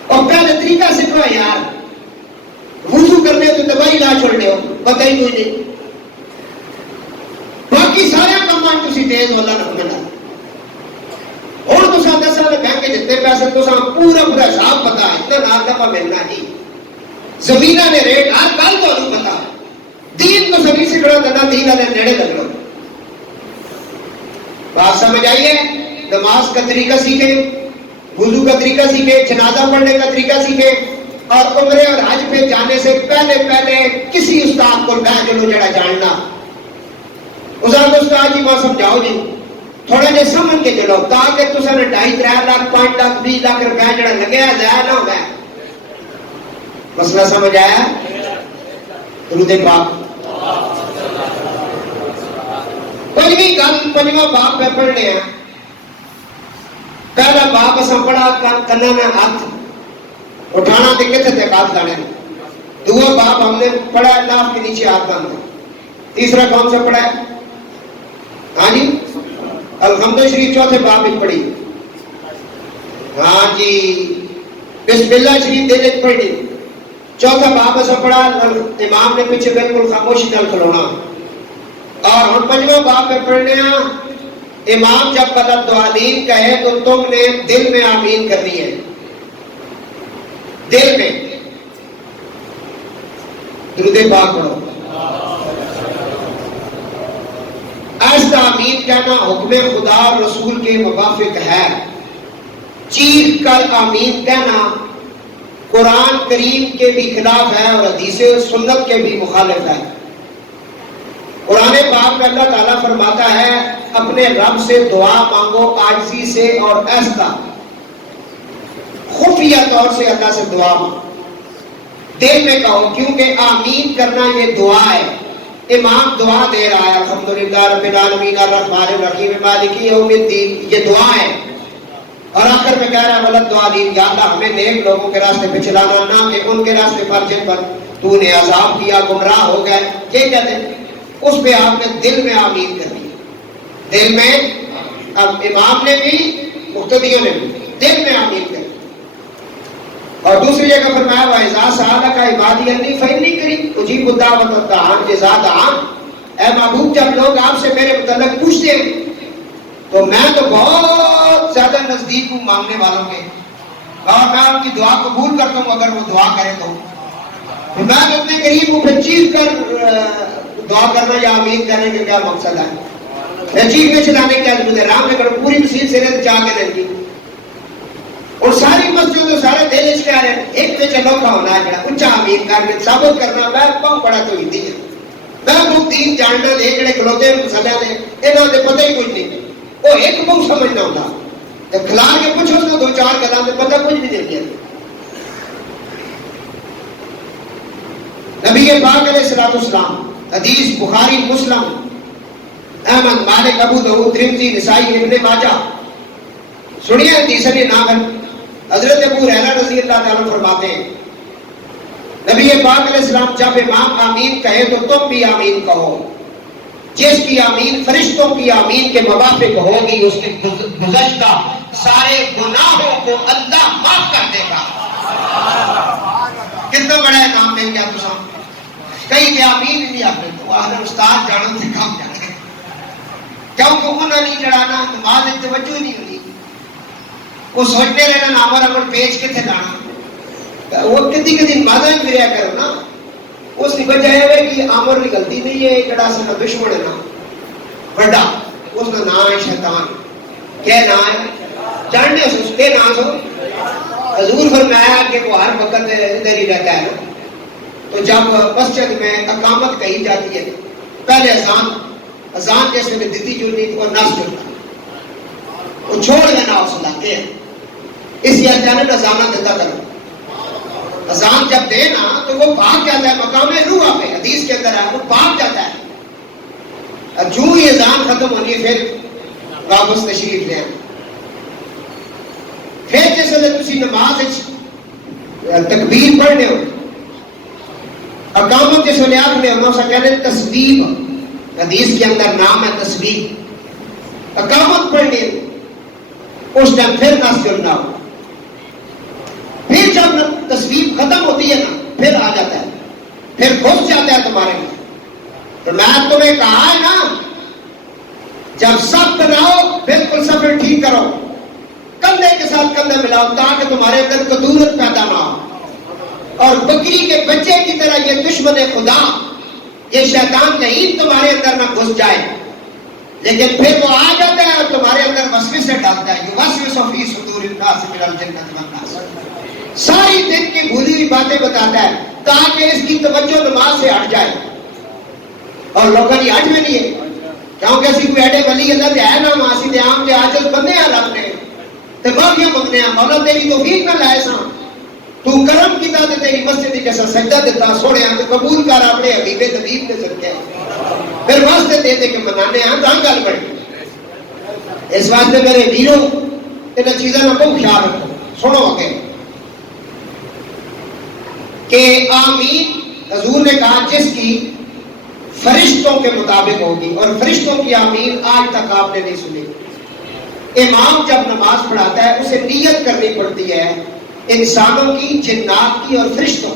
اور پہلے طریقہ سکھو یار وضو کرنے تو دوائی نہ چھوڑنے ہو پتہ ہی کوئی نہیں باقی سارے کام تسی تیز والا رکھنا اور تو ساتھ 10 سال بینک کے جتنے پیسے تو پورا پورا حساب پتا ہے اتنا نال دفعہ ملنا نہیں زمینہ نے ریٹ ہر کل تو نہیں پتا دین تو سبھی سے کڑا دینا دین والے نیڑے لگ لو بات سمجھ آئیے نماز کا طریقہ سیکھے وضو کا طریقہ سیکھے جنازہ پڑھنے کا طریقہ سیکھے اور عمرے اور حج پہ جانے سے پہلے کسی استاد کو بہ چلو جڑا جاننا استاد جی وہاں سمجھاؤ جی تھوڑا جہا سمجھ کے چلو تاکہ تصا نے 2.5-3 لاکھ 5 لاکھ 20 لاکھ روپیہ جڑا لگیا ضائع نہ ہو گیا مسئلہ سمجھ آیا درود پاک پنجویں گل پنجواں باب پہ پڑھنے ہیں پہلا باب اسا پڑھا کنا میں ہاتھ اٹھانا تے کتے تے ہاتھ لانے دوسرا باب ہم نے پڑھا ناف کے نیچے ہاتھ باندھنا تیسرا کون سا پڑھا ہے ہاں جی الحمد شریف چوتھے باب میں پڑھی ہاں جی بسم اللہ شریف دل وچ پڑھی چوتھا باب اسا پڑھا امام نے پیچھے بالکل خاموشی نال کھلونا اور ہم پنجواں باب میں پڑھنے ہیں امام جب بدل دعالین کہے تو تم نے دل میں آمین کرنی ہے دل میں درود پاک پڑھو ایسا آمین کہنا حکم خدا اور رسول کے موافق ہے چیخ کر آمین کہنا قرآن کریم کے بھی خلاف ہے اور حدیث سنت کے بھی مخالف ہے قرآن پاک میں اللہ تعالیٰ فرماتا ہے اپنے رب سے دعا مانگو عاجزی سے اور ایسا خفیہ طور سے اللہ سے دعا مانگو دل میں کہو کیونکہ آمین کرنا یہ دعا ہے امام دعا دے رہا ہے الحمدللہ رب العالمین الرحمن الرحیم مالک یوم الدین یہ دعا ہے اور آخر میں کہہ رہا ہے ولد دعالین یا اللہ ہمیں نیک لوگوں کے راستے پہ چلانا نہ کہ ان کے راستے پر جن پر تو نے عذاب کیا گمراہ ہو گئے یہ کہتے ہیں اس پہ آپ نے دل میں آمین کرنی دل میں اب امام نے بھی مقتدیوں نے بھی دل میں آمین کرنی اور دوسری جگہ فرمایا وَإِذَا سَأَلَكَ عِبَادِي عَنِّي فَإِنِّي قَرِيبٌ أُجِيبُ دَعْوَةَ الدَّاعِ إِذَا دَعَانِ اے محبوب جب لوگ آپ سے میرے متعلق پوچھتے ہیں تو میں تو بہت زیادہ نزدیک ہوں مانگنے والوں کے اور میں ان کی دعا قبول کرتا ہوں اگر وہ دعا کرے تو میں اپنے قریب کو پھر چیخ کر دعا کرنا یا امین کرنے کا کیا مقصد ہے؟ میں چیخنے چلانے کی ضرورت ہے؟ رام نے کرو پوری مسجد سے رہتے چاہ کے رہتی اور ساری مسجد تو سارے دل اس کے آ رہے ہیں ایک میں چلو کا ہونا ہے اچھا امین کر کے ثابت کرنا میں بہت بڑا تو ہی ہے میں وہ دین جاننا دے جڑے کھلوتے مسلے دے انہوں نے پتہ ہی کچھ نہیں وہ ایک بہت سمجھنا ہوتا جب کھلا کے پوچھو اس کو دو چار گلاں سے پتہ کچھ بھی نہیں ہے. نبی پاک علیہ الصلوۃ والسلام حدیث بخاری مسلم احمد مالک ابو داؤد ترمذی نسائی ابن ماجہ سنیے حدیث نے نام حضرت ابو ہریرہ رضی اللہ تعالیٰ عنہ فرماتے ہیں نبی پاک علیہ السلام جب امام آمین کہے تو تم بھی آمین کہو جس کی آمین فرشتوں کی آمین کے موافق ہوگی اس کے گزشتہ سارے گناہوں کو اللہ معاف کر دے گا. کتنا بڑا انعام مل گیا تسا کئی کہ آمین نہیں آتے تو آدھے استاد جانن سے کام جاتے کیونکہ انہوں نے چڑھانا نماز میں توجہ ہی نہیں ہوئی وہ سوچتے رہنا نامر اگر پیج کے تھے لانا وہ کتی کتی نمازیں پھریا کرو نا اس کی وجہ ہے کہ عامر کی غلطی نہیں ہے جڑا سا دشمن ہے نا بڑا اس کا نام ہے شیطان. کیا نام ہے جاننے اس کے نام ہو حضور فرمایا کہ وہ ہر وقت ادھر ہی رہتا ہے نا تو جب مسجد میں اقامت کہی جاتی ہے پہلے اذان جیسے میں دیتی جو نہیں وہ ناس جڑتا وہ چھوڑ دینا اس علاقے اس لیے جانب اذان دیتا کرو اذان جب دے نا تو وہ بھاگ جاتا ہے مقام روح پہ حدیث کے اندر ہے وہ بھاگ جاتا ہے جو ہی اذان ختم ہونی پھر واپس تشریف لے پھر جس ویلے تسی نماز تکبیر پڑھنے ہو اقامت جس ویلے آخنے ہو اسا کہنے تسبیح حدیث کے اندر نام ہے تسبیح اقامت پڑھنے اس ٹائم پھر ناس جڑنا ہو پھر جب تسبیح ختم ہوتی ہے نا پھر آ جاتا ہے پھر گھس جاتا ہے تمہارے میں تو میں تمہیں کہا ہے نا جب سب بناؤ بالکل سب ٹھیک کرو کندھے کے ساتھ کندھے ملاؤ تاکہ تمہارے اندر کدورت پیدا نہ ہو اور بکری کے بچے کی طرح یہ دشمن خدا یہ شیطان نہیں تمہارے اندر نہ گھس جائے لیکن پھر وہ آ جاتا ہے اور تمہارے اندر وسوسے ڈالتا ہے یوسوس فی صدور الناس من الجنۃ والناس ساری دن کی بھولی ہوئی باتیں بتاتا ہے تاکہ اس کی توجہ نماز سے ہٹ جائے اور لوگوں کی ہٹ میں نہیں ہے کیونکہ اسی کوئی ایڈے ولی اللہ دے ہے نا ماسی دے عام دے عاجز بندے ہیں رب نے تے معافیاں منگنے ہیں مولا تیری توفیق نہ لائے ساں تو کرم کیتا تے تیری مسجد جیسا سجدہ دیتا سونے تے قبول کر اپنے حبیب طبیب نے صدقے پھر واسطے دے دے کے منانے ہیں تاں گل بڑی اس واسطے میرے ویرو ان چیزاں کا بہت خیال رکھو. سنو آگے کہ آمین حضور نے کہا جس کی فرشتوں کے مطابق ہوگی اور فرشتوں کی آمین آج تک آپ نے نہیں سنی. امام جب نماز پڑھاتا ہے اسے نیت کرنی پڑتی ہے انسانوں کی جنات کی اور فرشتوں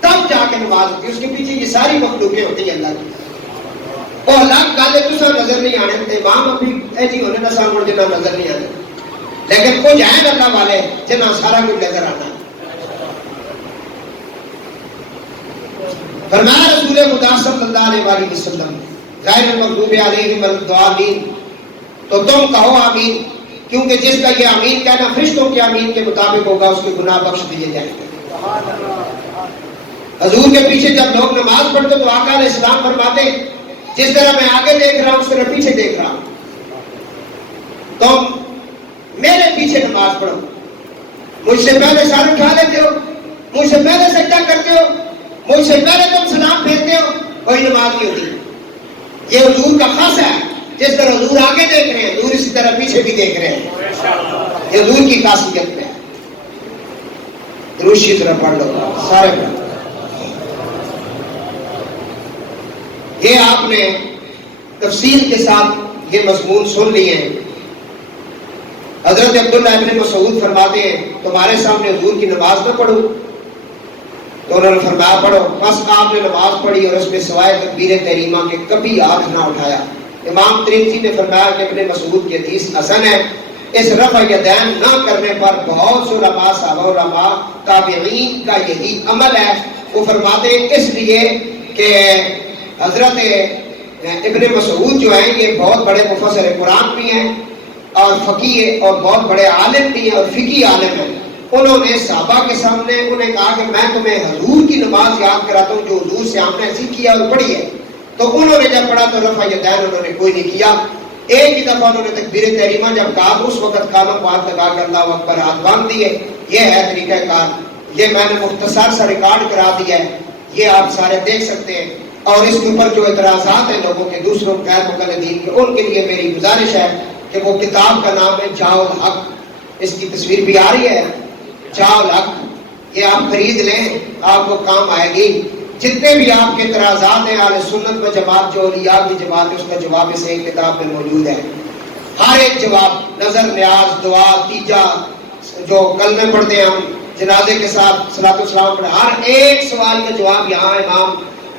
تب جا کے نماز ہوتی ہے. اس کے پیچھے یہ ساری مخلوقیں ہوتی ہیں اللہ کی وہ الگ گل ہے تو نظر نہیں آنے امام ابھی ایسی ہونے نہ سامنے جنہ نظر نہیں آنے لیکن کچھ ہیں اللہ والے جنہ سارا کچھ نظر آنا. فرمایا رسول خدا صلی اللہ علیہ وسلم غیر المغضوب علیہم ولا الضالین تو تم کہو آمین کیونکہ جس کا یہ آمین کہنا فرشتوں کے آمین کے مطابق ہوگا اس کے گناہ بخش دیے جائیں گے. حضور کے پیچھے جب لوگ نماز پڑھتے تو آقا علیہ السلام فرماتے جس طرح میں آگے دیکھ رہا ہوں اس طرح پیچھے دیکھ رہا ہوں تم میرے پیچھے نماز پڑھو مجھ سے پہلے سر اٹھا لیتے ہو مجھ سے پہلے سجدہ کرتے ہو مجھ سے پہلے تم سلام پھیرتے ہو کوئی نماز نہیں ہوتی. یہ حضور کا خاص ہے جس طرح حضور آگے دیکھ رہے ہیں حضور اسی طرح پیچھے بھی دیکھ رہے ہیں یہ حضور کی خاصیت میں ہے. درود شریف طرح پڑھ لو سارے پڑھ. یہ آپ نے تفصیل کے ساتھ یہ مضمون سن لیے ہیں. حضرت عبداللہ ابن مسعود فرماتے ہیں تمہارے سامنے حضور کی نماز نہ پڑھوں تو انہوں نے فرمایا پڑھو. بس آپ نے نماز پڑھی اور اس میں سوائے تکبیر تحریمہ کے کبھی ہاتھ نہ اٹھایا. امام ترمذی نے فرمایا کہ ابن مسعود کی حدیث حسن ہے اس رفع یدین نہ کرنے پر بہت سے علماء صحابہ علماء تابعین کا یہی عمل ہے. وہ فرماتے ہیں اس لیے کہ حضرت ابن مسعود جو ہیں یہ بہت بڑے مفسر قرآن بھی ہیں اور فقیہ اور بہت بڑے عالم بھی ہیں اور فقی عالم ہیں. انہوں نے صحابہ کے سامنے انہیں کہا کہ میں تمہیں حضور کی نماز یاد کراتا ہوں جو حضور سے آپ نے سیکھی ہے اور پڑھی ہے. تو انہوں نے جب پڑھا تو رفع یدین انہوں نے کوئی نہیں کیا. ایک ہی دفعہ انہوں نے تکبیر تحریمہ جب کہا اس وقت کانوں کو ہاتھ لگا کے اللہ اکبر ہاتھ باندھ دیے. یہ ہے طریقہ کار. یہ میں نے مختصر سا ریکارڈ کرا دیا ہے, یہ آپ سارے دیکھ سکتے ہیں. اور اس کے اوپر جو اعتراضات ہیں لوگوں کے دوسروں غیر مقلدین کے, ان کے لیے میری گزارش ہے کہ وہ کتاب کا نام ہے جاء الحق, اس کی تصویر بھی آ رہی ہے جاء الحق, یہ آپ خرید لیں آپ کو کام آئے گی. جتنے بھی آپ کے اعتراضات ہیں اہل سنت و جماعت جو اولیاء کی جماعت ہے اس کا جواب اس ایک کتاب میں موجود ہے. ہر ایک جواب نظر نیاز دعا تیجا جو کلمے پڑھتے ہیں ہم جنازے کے ساتھ صلاۃ والسلام پڑھتے ہیں, ہر ایک سوال کا جواب یہاں امام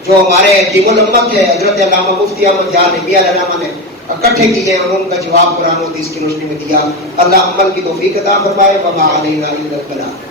جو ہمارے حکیم الامت ہے حضرت علامہ مفتی احمد جان نبی علامہ نے اکٹھے کیے ہیں, ان کا جواب قرآن و حدیث کی روشنی میں دیا. اللہ عمل کی توفیق عطا فرمائے. وما علینا الا البلاغ.